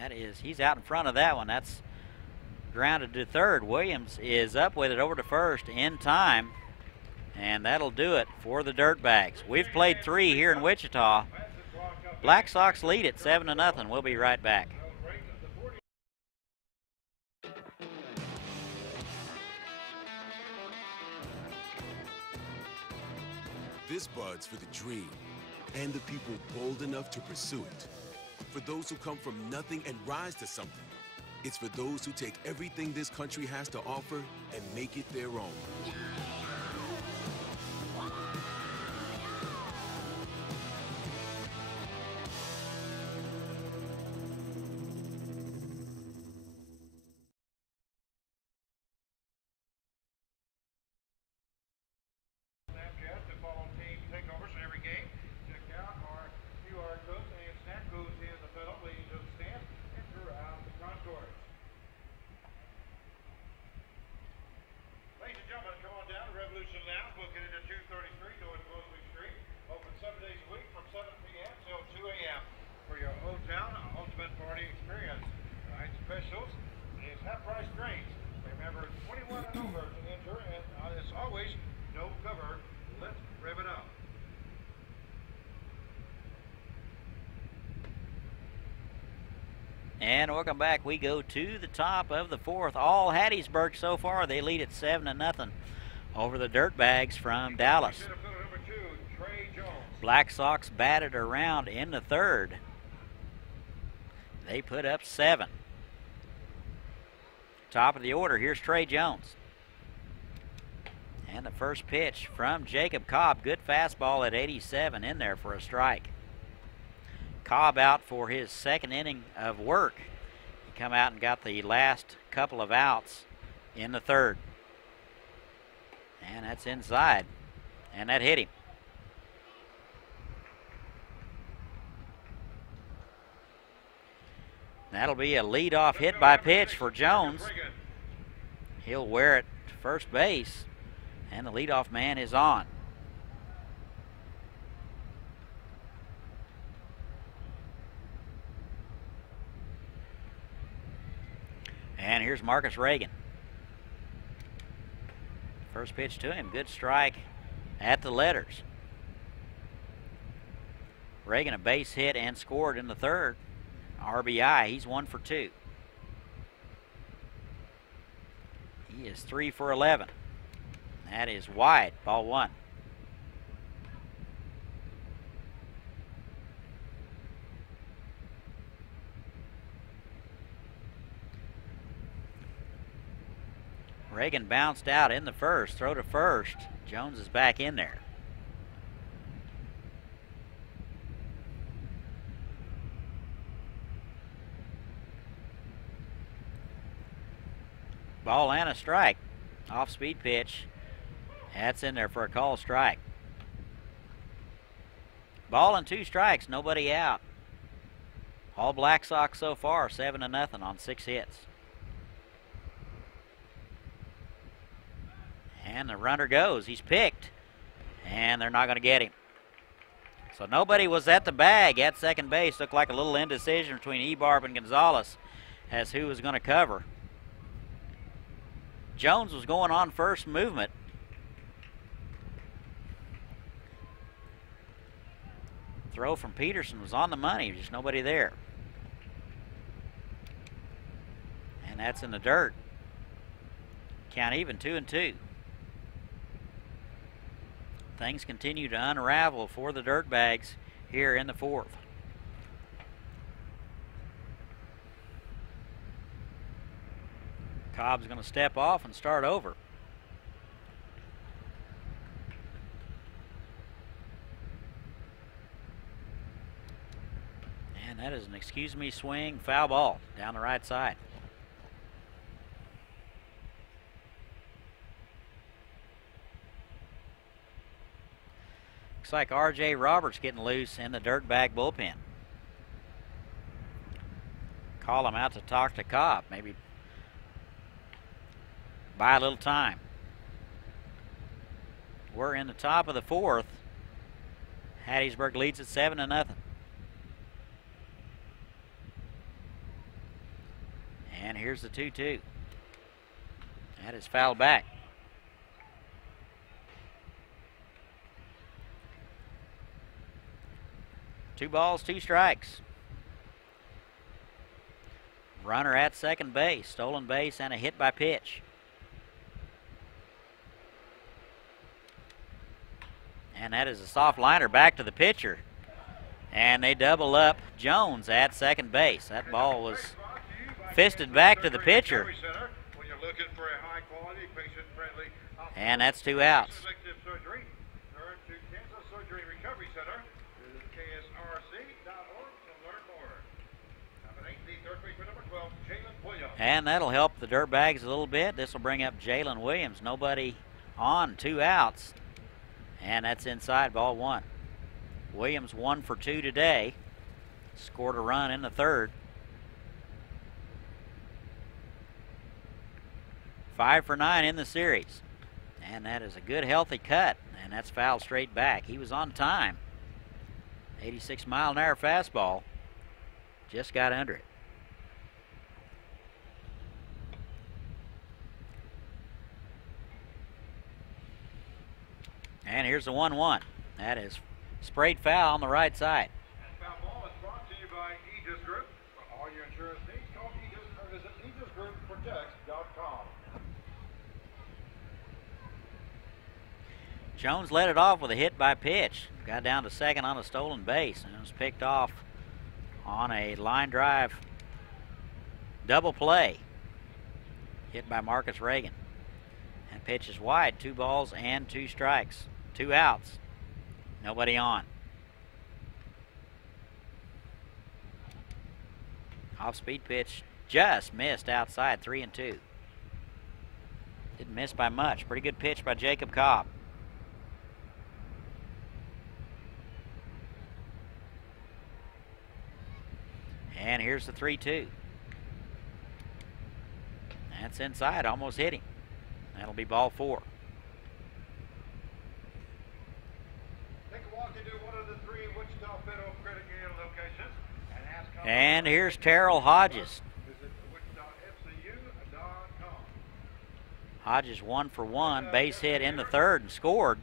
That he's out in front of that one. That's grounded to third. Williams is up with it over to first in time, and that'll do it for the Dirtbags. We've played 3 here in Wichita. Blacksox lead it 7-0. We'll be right back. This bud's for the dream and the people bold enough to pursue it. For those who come from nothing and rise to something. It's for those who take everything this country has to offer and make it their own. Snapchat to follow team takeovers in every game. Check out our QR codes and snap codes in the tunnel leading to the stands and throughout the concourse. Ladies and gentlemen, come on down to Revolution Lounge, located at 233 North Rosewood Street. Open 7 days a week from 7 p.m. till 2 a.m. for your O-Town Ultimate Party experience. Tonight's specials is half-price drinks. Remember, 21 and over to enter, and as always, no cover. Let's rev it up. And welcome back. We go to the top of the 4th. All Hattiesburg so far. They lead at 7-0 over the Dirtbags from Dallas. Number 2, Trey Jones. Blacksox batted around in the 3rd. They put up 7. Top of the order, here's Trey Jones. And the first pitch from Jacob Cobb. Good fastball at 87 in there for a strike. Cobb out for his 2nd inning of work. He come out and got the last couple of outs in the 3rd. And that's inside. And that hit him. That'll be a leadoff hit by pitch for Jones. He'll wear it to first base, and the leadoff man is on. And here's Marcus Reagan. First pitch to him, good strike at the letters. Reagan a base hit and scored in the 3rd. RBI, he's 1 for 2. He is 3 for 11. That is wide, ball 1. Reagan bounced out in the 1st, throw to first. Jones is back in there. Ball and a strike. Off-speed pitch. That's in there for a call strike. Ball and 2 strikes, nobody out. All Blacksox so far, 7-0 on 6 hits. And the runner goes. He's picked. And they're not going to get him. So nobody was at the bag at second base. Looked like a little indecision between Ebarb and Gonzalez as who was going to cover. Jones was going on first movement. Throw from Peterson was on the money. Just nobody there. And that's in the dirt. Count even, 2-2. Things continue to unravel for the Dirtbags here in the 4th. Cobb's going to step off and start over. And that is an excuse me swing, foul ball down the right side. Looks like R.J. Roberts getting loose in the Dirtbag bullpen. Call him out to talk to Cobb. Maybe buy a little time. We're in the top of the 4th. Hattiesburg leads at 7-0. And here's the 2-2. That is fouled back. Two balls, two strikes. Runner at second base, stolen base, and a hit by pitch. And that is a soft liner back to the pitcher. And they double up Jones at second base. That ball was fisted back to the pitcher. And that's two outs. And that'll help the Dirtbags a little bit. This will bring up Jalen Williams. Nobody on, two outs. And that's inside, ball one. Williams 1 for 2 today. Scored a run in the third. 5 for 9 in the series. And that is a good, healthy cut. And that's fouled straight back. He was on time. 86-mile-an-hour fastball. Just got under it. And here's the 1-1. That is sprayed foul on the right side. That foul ball is brought to you by Aegis Group. For all your insurance needs, call Aegis or visit aegisgroupprotects.com. Jones led it off with a hit by pitch. Got down to second on a stolen base and it was picked off on a line drive double play. Hit by Marcus Reagan. And pitch is wide. 2 balls and 2 strikes. 2 outs. Nobody on. Off-speed pitch just missed outside, 3-2. Didn't miss by much. Pretty good pitch by Jacob Cobb. And here's the 3-2. That's inside, almost hit him. That'll be ball 4. And here's Terrell Hodges. Hodges 1 for 1, base hit in the third and scored.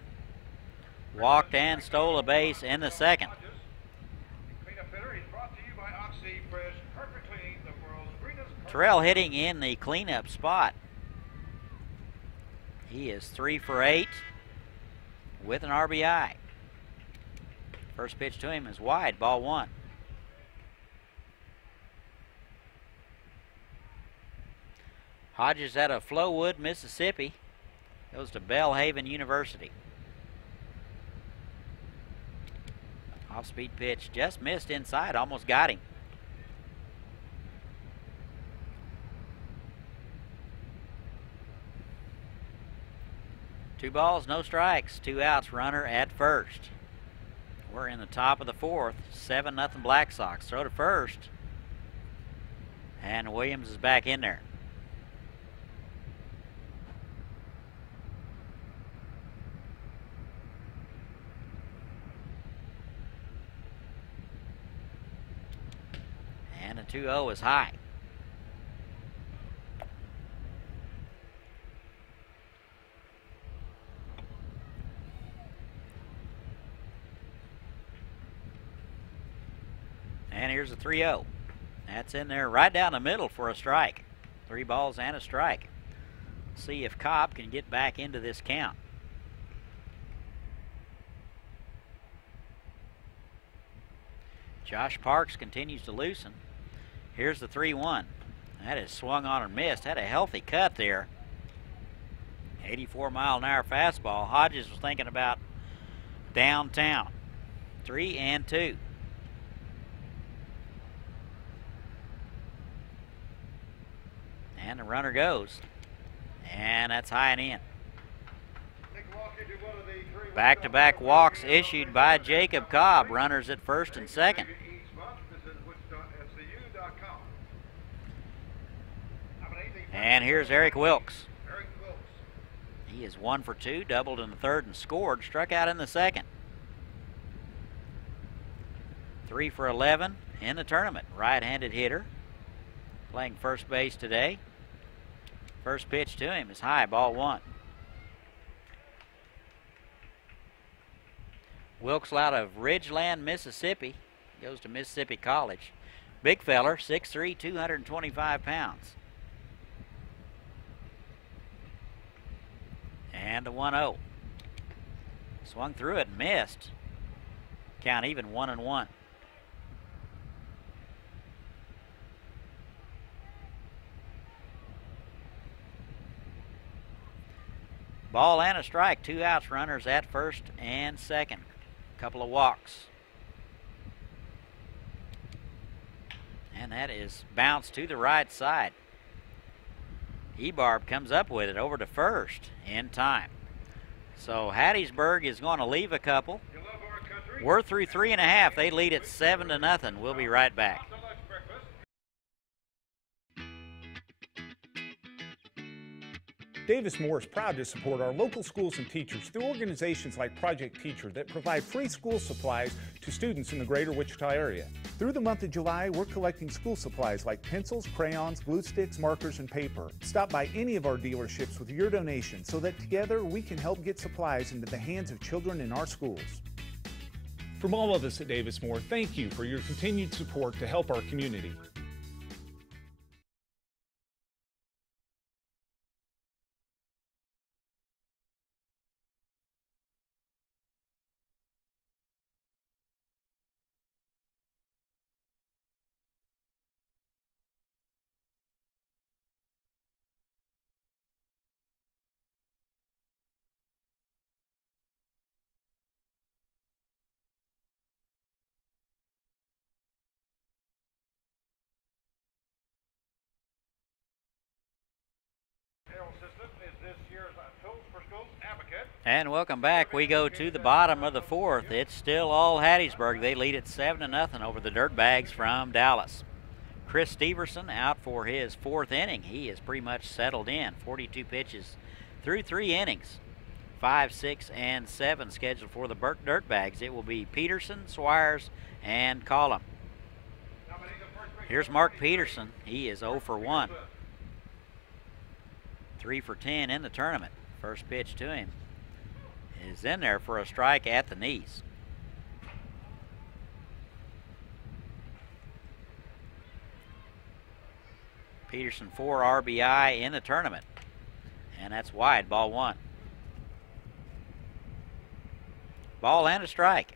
Walked and stole a base in the second. Terrell hitting in the cleanup spot. He is 3 for 8 with an RBI. First pitch to him is wide, ball 1. Hodges out of Flowood, Mississippi. Goes to Belhaven University. Off-speed pitch just missed inside, almost got him. Two balls, no strikes, 2 outs, runner at first. We're in the top of the 4th, 7-0 Blacksox. Throw to first. And Williams is back in there. And the 2-0 is high. And here's a 3-0. That's in there right down the middle for a strike. 3 balls and a strike. See if Cobb can get back into this count. Josh Parks continues to loosen. Here's the 3-1. That is swung on and missed. Had a healthy cut there. 84-mile-an-hour fastball. Hodges was thinking about downtown. 3-2. And the runner goes. And that's high and in. Back-to-back walks issued by Jacob Cobb. Runners at first and second. And here's Eric Wilkes. He is 1 for 2, doubled in the third and scored. Struck out in the second. 3 for 11 in the tournament. Right-handed hitter. playing first base today. First pitch to him is high, ball one. Wilkes out of Ridgeland, Mississippi. Goes to Mississippi College. Big feller, 6'3", 225 pounds. And a 1-0. Swung through it and missed. Count even 1-1. Ball and a strike. 2 outs, runners at first and second. Couple of walks. And that is bounced to the right side. Ebarb comes up with it over to first in time. So Hattiesburg is going to leave a couple. We're through 3.5. They lead at 7-0. We'll be right back. Davis Moore is proud to support our local schools and teachers through organizations like Project Teacher that provide free school supplies to students in the greater Wichita area. Through the month of July, we're collecting school supplies like pencils, crayons, glue sticks, markers, and paper. Stop by any of our dealerships with your donation so that together we can help get supplies into the hands of children in our schools. From all of us at Davis Moore, thank you for your continued support to help our community. And welcome back. We go to the bottom of the fourth. It's still all Hattiesburg. They lead at 7-0 over the Dirtbags from Dallas. Chris Steverson out for his fourth inning. He is pretty much settled in. 42 pitches through 3 innings. 5, 6, and 7 scheduled for the Dirtbags. It will be Peterson, Swires, and Collum. Here's Mark Peterson. He is 0 for 1. 3 for 10 in the tournament. First pitch to him is in there for a strike at the knees. Peterson 4 RBI in the tournament. And that's wide, ball 1. Ball and a strike.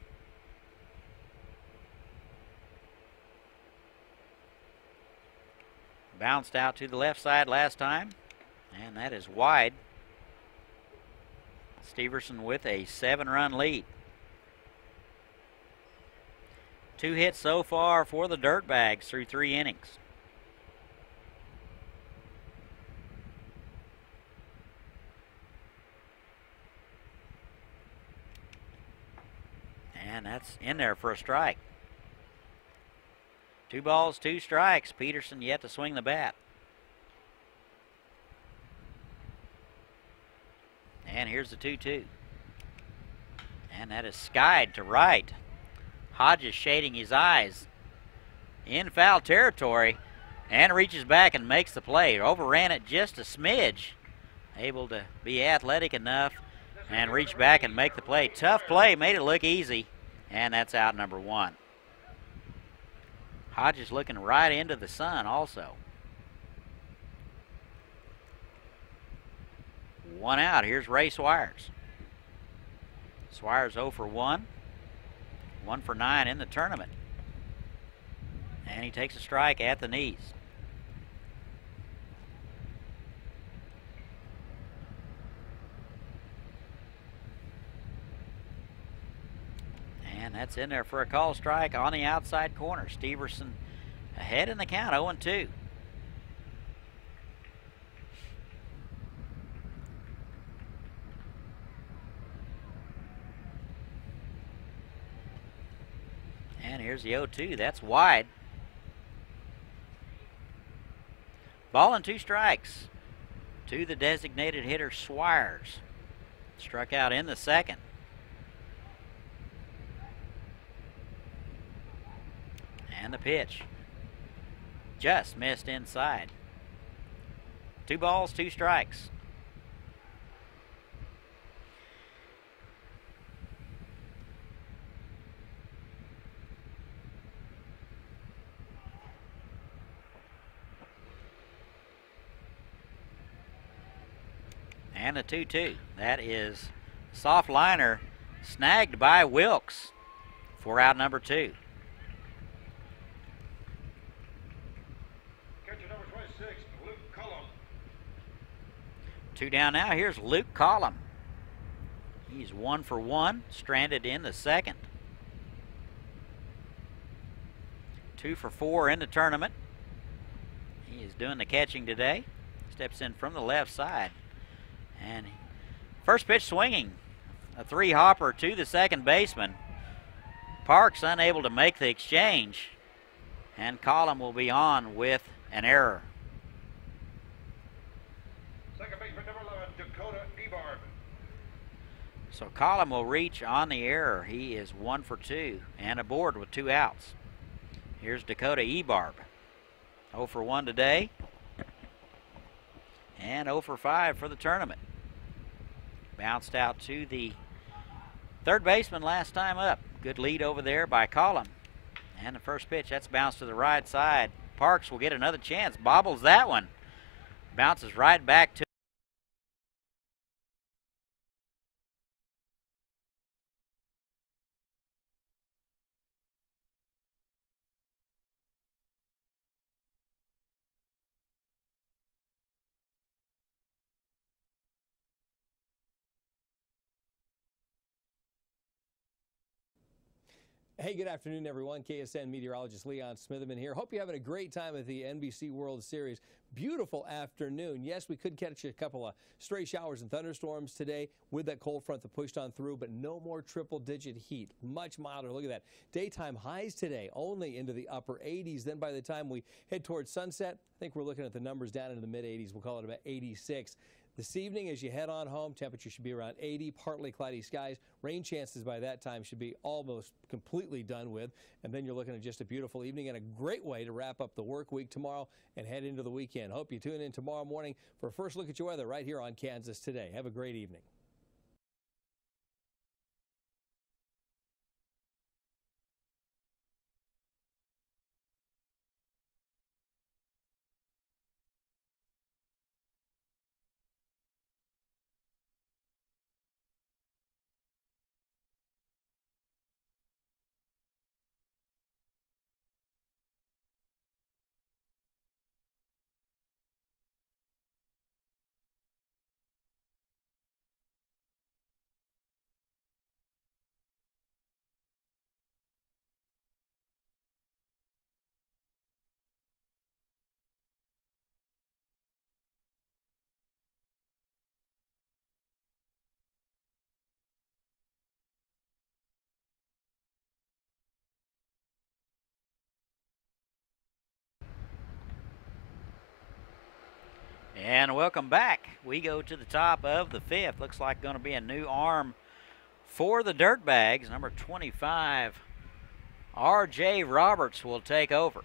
Bounced out to the left side last time, and that is wide. Steverson with a 7-run lead. 2 hits so far for the Dirtbags through 3 innings. And that's in there for a strike. 2 balls, 2 strikes. Peterson yet to swing the bat. And here's the 2-2. And that is skied to right. Hodges shading his eyes in foul territory and reaches back and makes the play. Overran it just a smidge. Able to be athletic enough and reach back and make the play. Tough play, made it look easy. And that's out number 1. Hodges looking right into the sun also. 1 out. Here's Ray Swires. Swires 0 for 1. 1 for 9 in the tournament. And he takes a strike at the knees. And that's in there for a call strike on the outside corner. Steverson ahead in the count, 0-2. And here's the 0-2. That's wide. Ball and 2 strikes to the designated hitter, Swires. Struck out in the second. And the pitch. just missed inside. 2 balls, 2 strikes. And a 2-2. That is soft liner snagged by Wilkes for out number 2. Catcher number 26, Luke Cullum. 2 down now. Here's Luke Collum. He's 1 for 1, stranded in the second. 2 for 4 in the tournament. He is doing the catching today. Steps in from the left side. And first pitch swinging. A 3-hopper to the second baseman. Parks unable to make the exchange. And Collum will be on with an error. Second baseman number 11, Dakota Ebarb. So Collum will reach on the error. He is 1 for 2 and aboard with 2 outs. Here's Dakota Ebarb. 0 for 1 today. And 0 for 5 for the tournament. Bounced out to the third baseman last time up. Good lead over there by Collum. And the first pitch, that's bounced to the right side. Parks will get another chance. Bobbles that one. Bounces right back to Hey, good afternoon, everyone. KSN meteorologist Leon Smitherman here. Hope you're having a great time at the NBC World Series. Beautiful afternoon. Yes, we could catch a couple of stray showers and thunderstorms today with that cold front that pushed on through, but no more triple-digit heat. Much milder. Look at that. Daytime highs today only into the upper 80s. Then by the time we head towards sunset, I think we're looking at the numbers down into the mid-80s. We'll call it about 86. This evening, as you head on home, temperature should be around 80, partly cloudy skies. Rain chances by that time should be almost completely done with. And then you're looking at just a beautiful evening and a great way to wrap up the work week tomorrow and head into the weekend. Hope you tune in tomorrow morning for a first look at your weather right here on Kansas Today. Have a great evening. And welcome back. We go to the top of the 5th. Looks like going to be a new arm for the Dirtbags. Number 25, R.J. Roberts will take over.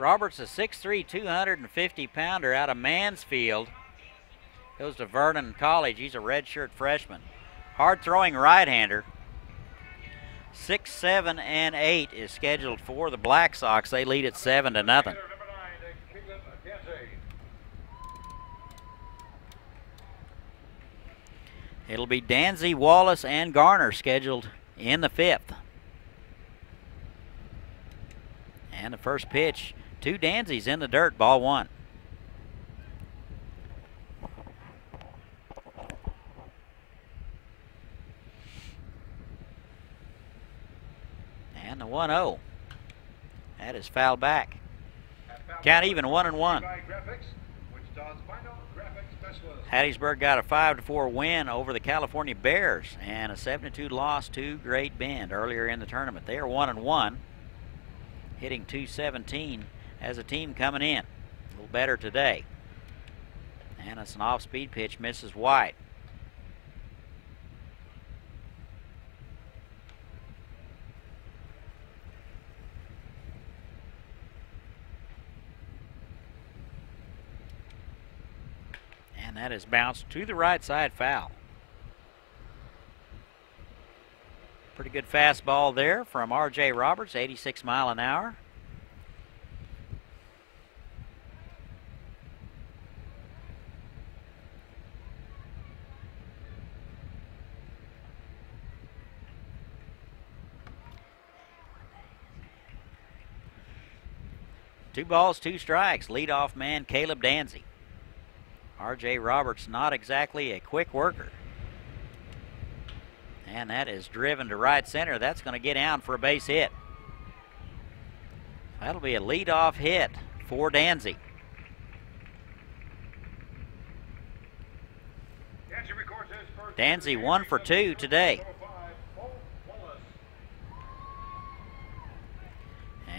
Roberts, a 6'3", 250-pounder out of Mansfield. Goes to Vernon College. He's a redshirt freshman. Hard-throwing right-hander. 6, 7, and 8 is scheduled for the Blacksox. They lead at 7-0. It'll be Danzy, Wallace, and Garner scheduled in the 5th. And the first pitch, 2 Danzys in the dirt, ball 1. And the 1-0. That is fouled back. Count even, 1-1. Hattiesburg got a 5-4 win over the California Bears and a 7-2 loss to Great Bend earlier in the tournament. They are 1-1. Hitting .217. as a team coming in. A little better today. And it's an off-speed pitch, misses White. And that is bounced to the right side, foul. Pretty good fastball there from R.J. Roberts, 86 mile an hour. Two balls, two strikes. Leadoff man Caleb Danzy. R.J. Roberts not exactly a quick worker. And that is driven to right center. That's going to get down for a base hit. That'll be a leadoff hit for Danzy. Danzy 1 for 2 today.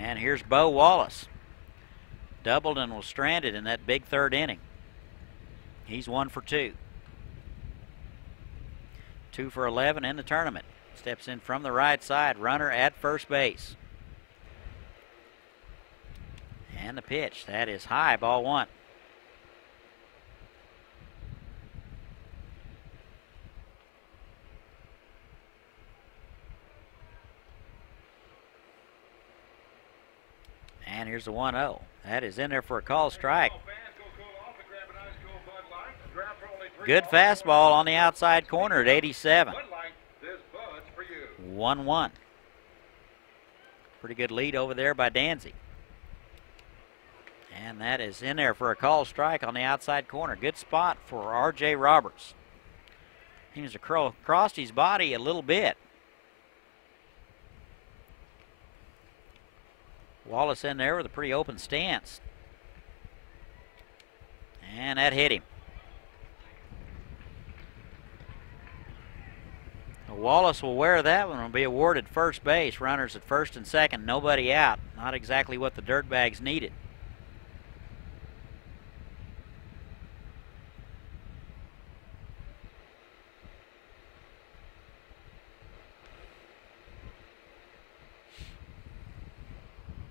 And here's Bo Wallace. Doubled and was stranded in that big third inning. He's 1 for 2. 2 for 11 in the tournament. Steps in from the right side. Runner at first base. And the pitch. That is high. Ball 1. And here's the 1-0. That is in there for a call strike. Good fastball on the outside corner at 87. 1-1. Pretty good lead over there by Danzy. And that is in there for a call strike on the outside corner. Good spot for R.J. Roberts. He was across his body a little bit. Wallace in there with a pretty open stance. And that hit him. Wallace will wear that one and be awarded first base. Runners at first and second, nobody out. Not exactly what the Dirtbags needed.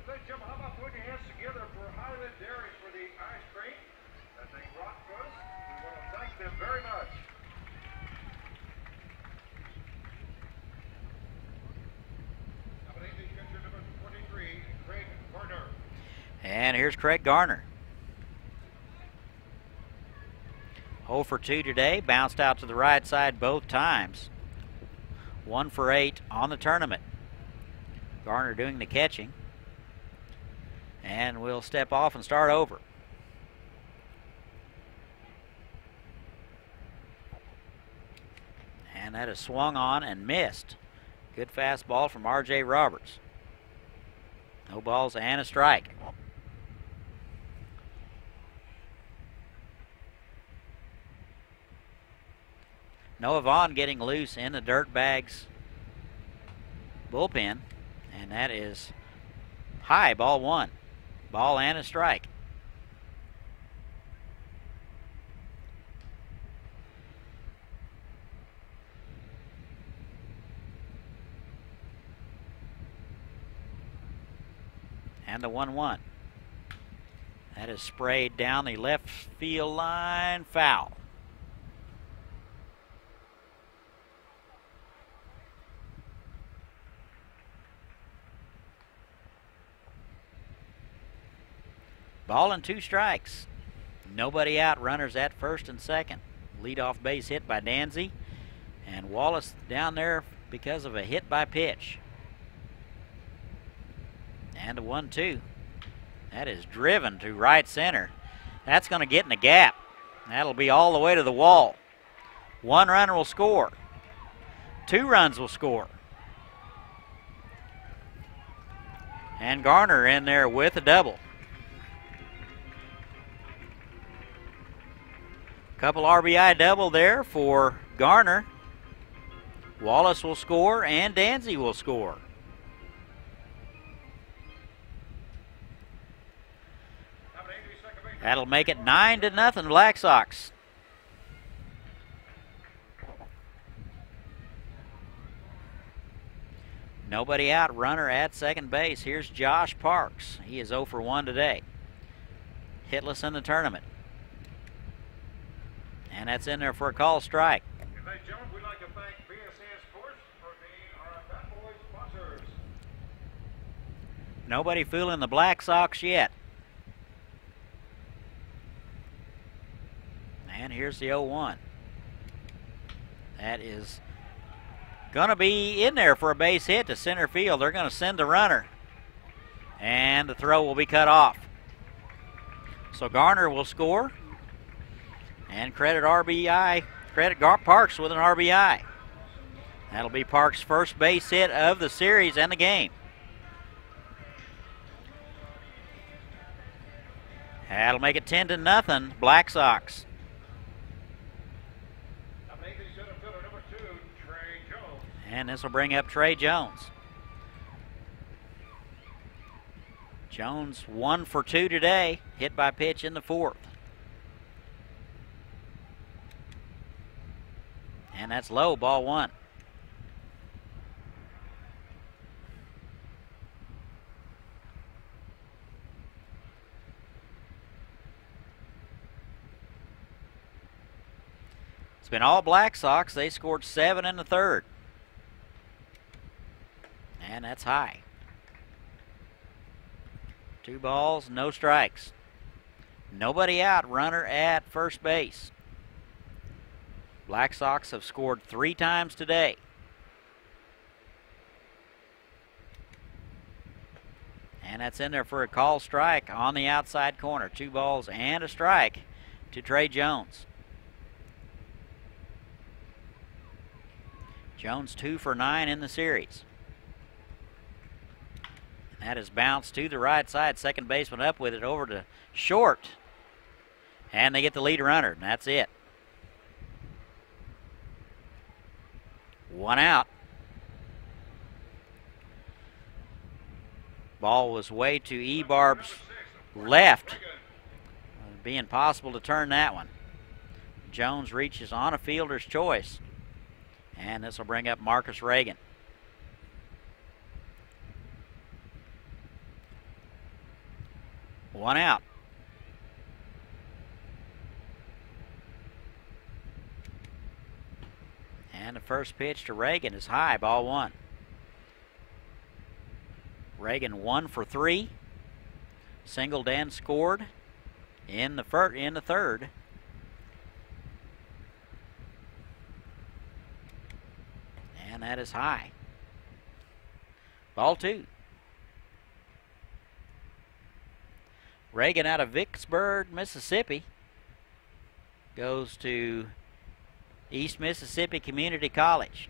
Ladies and gentlemen, how about putting your hands together for Highland Dairy for the ice cream that they brought for us? We want to thank them very much. And here's Craig Garner. 0 for 2 today. Bounced out to the right side both times. 1 for 8 on the tournament. Garner doing the catching. And we'll step off and start over. And that is swung on and missed. Good fastball from R.J. Roberts. No balls and a strike. Noah Vaughn getting loose in the Dirtbags bullpen, and that is high, ball 1. Ball and a strike. And the 1-1. That is sprayed down the left field line, foul. Ball and 2 strikes. Nobody out. Runners at first and second. Leadoff base hit by Danzy. And Wallace down there because of a hit by pitch. And a 1-2. That is driven to right center. That's going to get in the gap. That'll be all the way to the wall. 1 runner will score. 2 runs will score. And Garner in there with a double. Couple RBI double there for Garner. Wallace will score and Danzy will score. That'll make it 9-0 Black Sox. Nobody out, runner at second base. Here's Josh Parks. He is 0 for 1 today. Hitless in the tournament. And that's in there for a call strike. And ladies and gentlemen, we'd like to thank BSN Sports for being our Bat Boys sponsors. Nobody fooling the Black Sox yet. And here's the 0-1. That is going to be in there for a base hit to center field. They're going to send the runner. And the throw will be cut off. So Garner will score. And credit Parks with an RBI. That'll be Parks' first base hit of the series and the game. That'll make it 10-0 Black Sox. And this will bring up Trey Jones. Jones 1 for 2 today, hit by pitch in the 4th. And that's low, ball 1. It's been all Black Sox. They scored 7 in the 3rd. And that's high. 2 balls, no strikes. Nobody out, runner at first base. Black Sox have scored 3 times today. And that's in there for a call strike on the outside corner. 2 balls and a strike to Trey Jones. Jones 2 for 9 in the series. That is bounced to the right side. Second baseman up with it over to short. And they get the lead runner, and that's it. 1 out. Ball was way to Ebarb's left. It'd be impossible to turn that one. Jones reaches on a fielder's choice. And this will bring up Marcus Reagan. One out. And the first pitch to Reagan is high, ball 1. Reagan 1 for 3. Singled and scored in the 3rd. And that is high. Ball 2. Reagan out of Vicksburg, Mississippi, goes to East Mississippi Community College.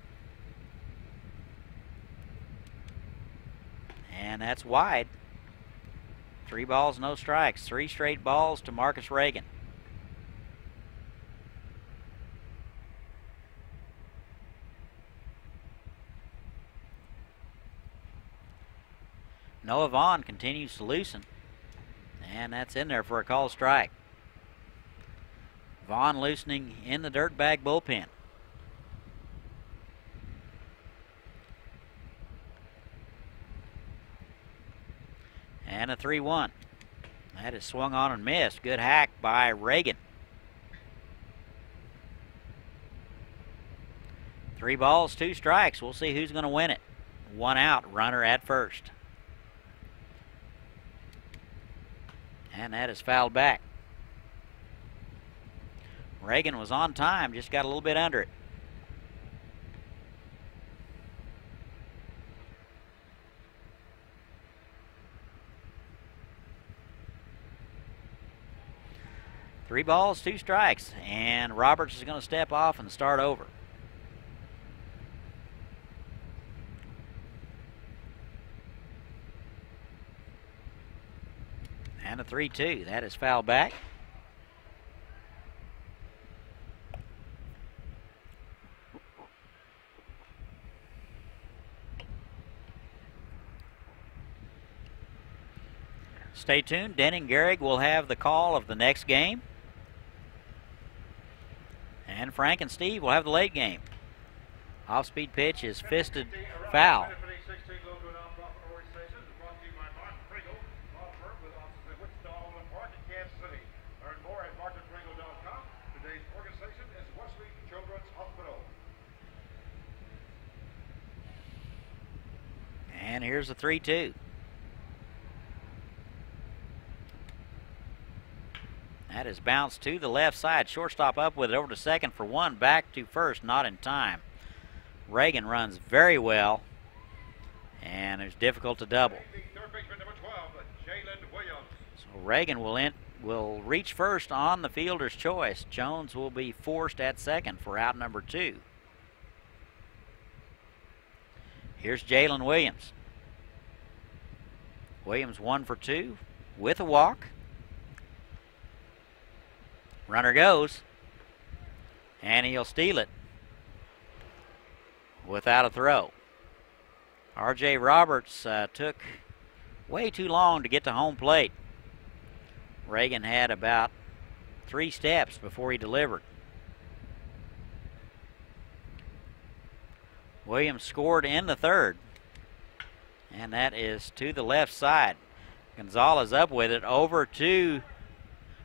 And that's wide. 3 balls, no strikes. 3 straight balls to Marcus Reagan. Noah Vaughn continues to loosen. And that's in there for a call strike. Vaughn loosening in the Dirtbag bullpen. And a 3-1. That is swung on and missed. Good hack by Reagan. 3 balls, 2 strikes. We'll see who's going to win it. 1 out, runner at first. And that is fouled back. Reagan was on time, just got a little bit under it. Three balls, 2 strikes, and Roberts is going to step off and start over. And a 3-2. That is foul back. Stay tuned. Denning Gehrig will have the call of the next game. And Frank and Steve will have the late game. Off-speed pitch is fisted foul. And here's the 3-2. That is bounced to the left side. Shortstop up with it over to second for one. Back to first, not in time. Reagan runs very well, and it's difficult to double. So Reagan will reach first on the fielder's choice. Jones will be forced at second for out number 2. Here's Jalen Williams. Williams 1 for 2 with a walk. Runner goes, and he'll steal it without a throw. R.J. Roberts took way too long to get to home plate. Reagan had about 3 steps before he delivered. Williams scored in the third, and that is to the left side. Gonzalez up with it over to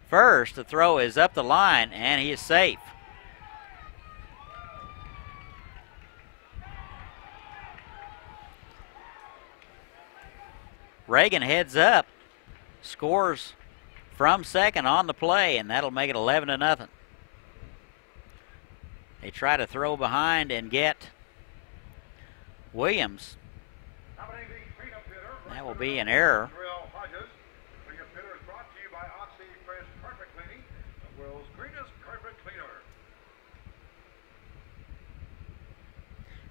first. The throw is up the line, and he is safe. Reagan heads up, scores from second on the play, and that'll make it 11-0. They try to throw behind and get Williams. That will be an error.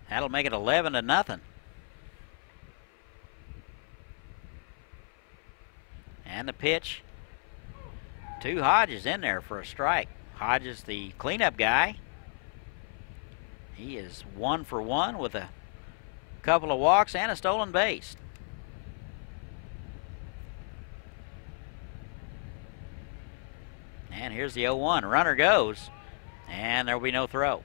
That'll make it 11-0. And the pitch to Hodges in there for a strike. Hodges, the cleanup guy. He is 1 for 1 with a couple of walks and a stolen base. And here's the 0-1. Runner goes, and there will be no throw.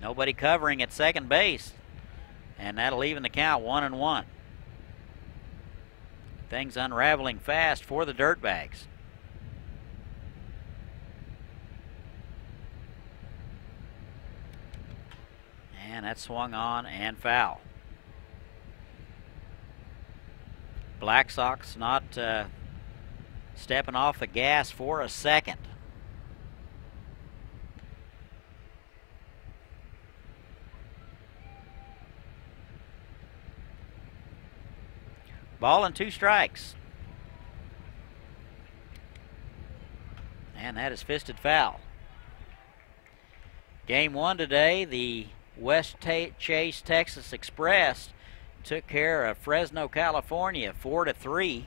Nobody covering at second base, and that'll even the count 1-1. Things unraveling fast for the Dirtbags. And that's swung on and foul. Blacksox not stepping off the gas for a second. Ball and 2 strikes. And that is fisted foul. Game 1 today, the West Chase Texas Express took care of Fresno, California, 4-3.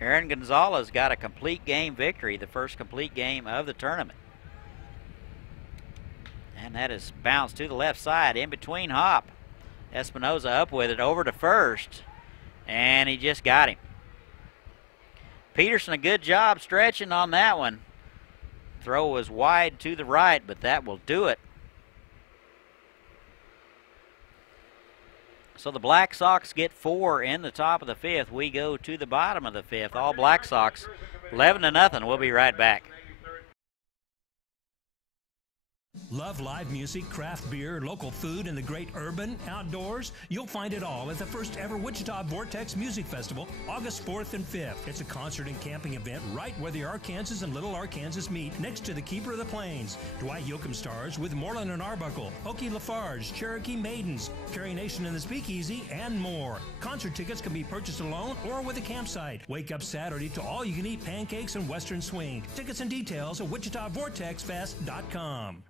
Aaron Gonzalez got a complete game victory, the first complete game of the tournament. And that is bounced to the left side in between hop. Espinoza up with it over to first, and he just got him. Peterson, a good job stretching on that one. Throw was wide to the right, but that will do it. So the Black Sox get 4 in the top of the 5th. We go to the bottom of the 5th. All Black Sox, 11-0. We'll be right back. Love live music, craft beer, local food, and the great urban outdoors? You'll find it all at the first ever Wichita Vortex Music Festival, August 4th and 5th. It's a concert and camping event right where the Arkansas and Little Arkansas meet, next to the Keeper of the Plains. Dwight Yoakam stars with Moreland and Arbuckle, Okie Lafarge, Cherokee Maidens, Carrie Nation and the Speakeasy, and more. Concert tickets can be purchased alone or with a campsite. Wake up Saturday to all-you-can-eat pancakes and western swing. Tickets and details at WichitaVortexFest.com.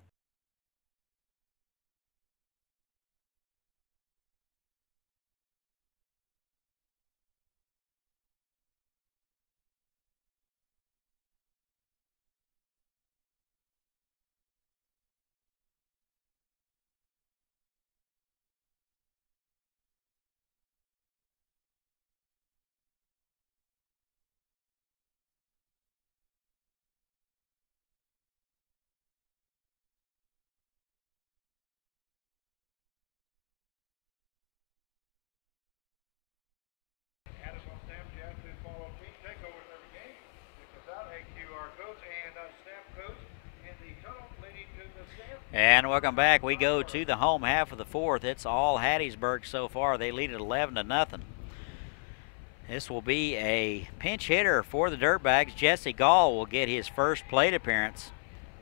And welcome back. We go to the home half of the fourth. It's all Hattiesburg so far. They lead it 11-0. This will be a pinch hitter for the Dirtbags. Jesse Gall will get his first plate appearance.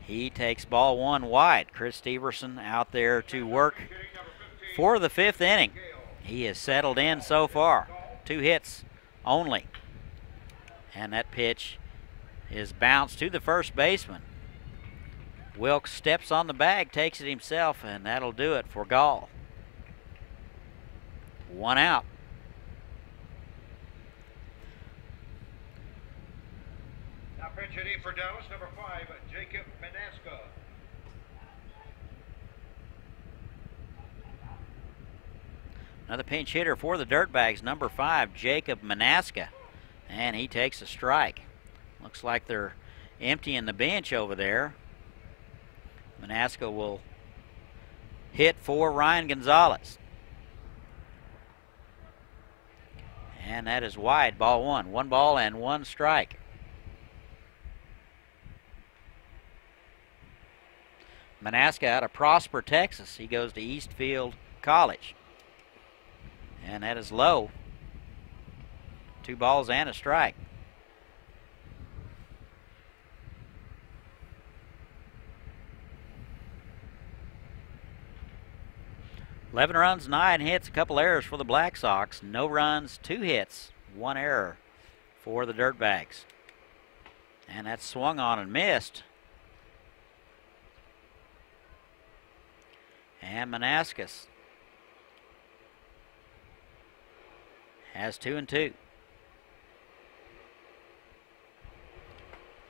He takes ball one wide. Chris Steverson out there to work for the fifth inning. He has settled in so far. 2 hits only. And that pitch is bounced to the first baseman. Wilkes steps on the bag, takes it himself, and that'll do it for Gall. 1 out. Now pitch hitting for Dallas, number 5, Jacob Manaska. Another pinch hitter for the Dirtbags, number 5, Jacob Manaska. And he takes a strike. Looks like they're emptying the bench over there. Manaska will hit for Ryan Gonzalez. And that is wide, ball 1. 1 ball and 1 strike. Manaska out of Prosper, Texas. He goes to Eastfield College. And that is low. 2 balls and a strike. Eleven runs, 9 hits, a couple errors for the Blacksox. No runs, 2 hits, 1 error for the Dirtbags. And that's swung on and missed. And Manaskas has 2-2.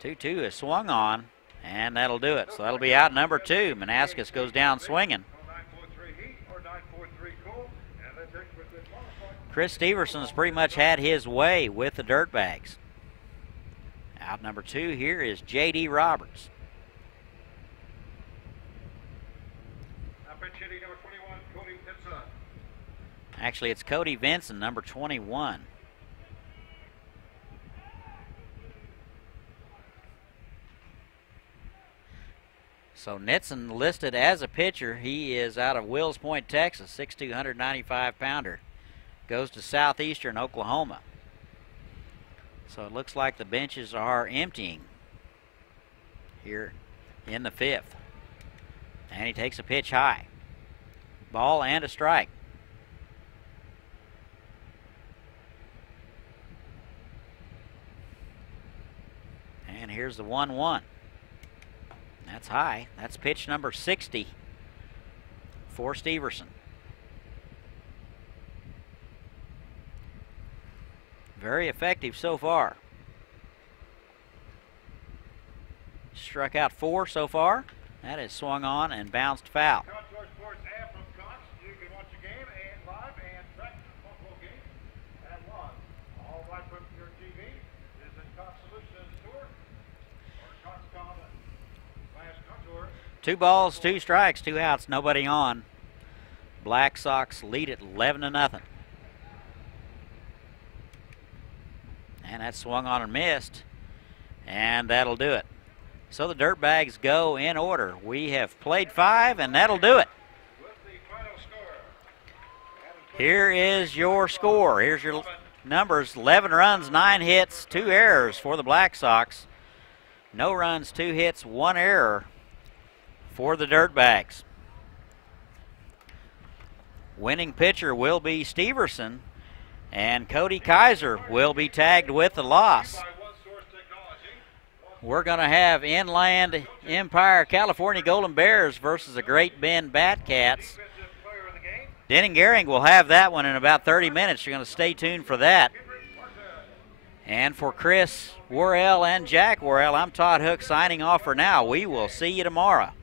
2-2 is swung on, and that'll do it. So that'll be out number 2. Manaskas goes down swinging. Chris Stevenson's pretty much had his way with the Dirtbags. Out number 2 here is J.D. Roberts. Actually, it's Cody Vinson, number 21. So Nitson listed as a pitcher. He is out of Wills Point, Texas, 6'2", 195-pounder. Goes to Southeastern Oklahoma. So it looks like the benches are emptying here in the 5th. And he takes a pitch high. Ball and a strike. And here's the 1-1. That's high. That's pitch number 60 for Steverson. Very effective so far. Struck out 4 so far. That is swung on and bounced foul. You can watch the game and live and track the football game at live. All right from your TV is in Cox Solutions Tour or Coxcom/Contour. 2 balls, 2 strikes, 2 outs, nobody on. Blacksox lead it 11-0. And that swung on and missed. And that'll do it. So the Dirtbags go in order. We have played 5, and that'll do it. Here is your score. Here's your numbers. 11 runs, 9 hits, 2 errors for the Blacksox. No runs, 2 hits, 1 error for the Dirtbags. Winning pitcher will be Steverson, and Cody Kaiser will be tagged with the loss. We're going to have Inland Empire California Golden Bears versus the Great Bend Batcats. Denning Gehring will have that one in about 30 minutes. You're going to stay tuned for that. And for Chris Worrell and Jack Worrell, I'm Todd Hook signing off for now. We will see you tomorrow.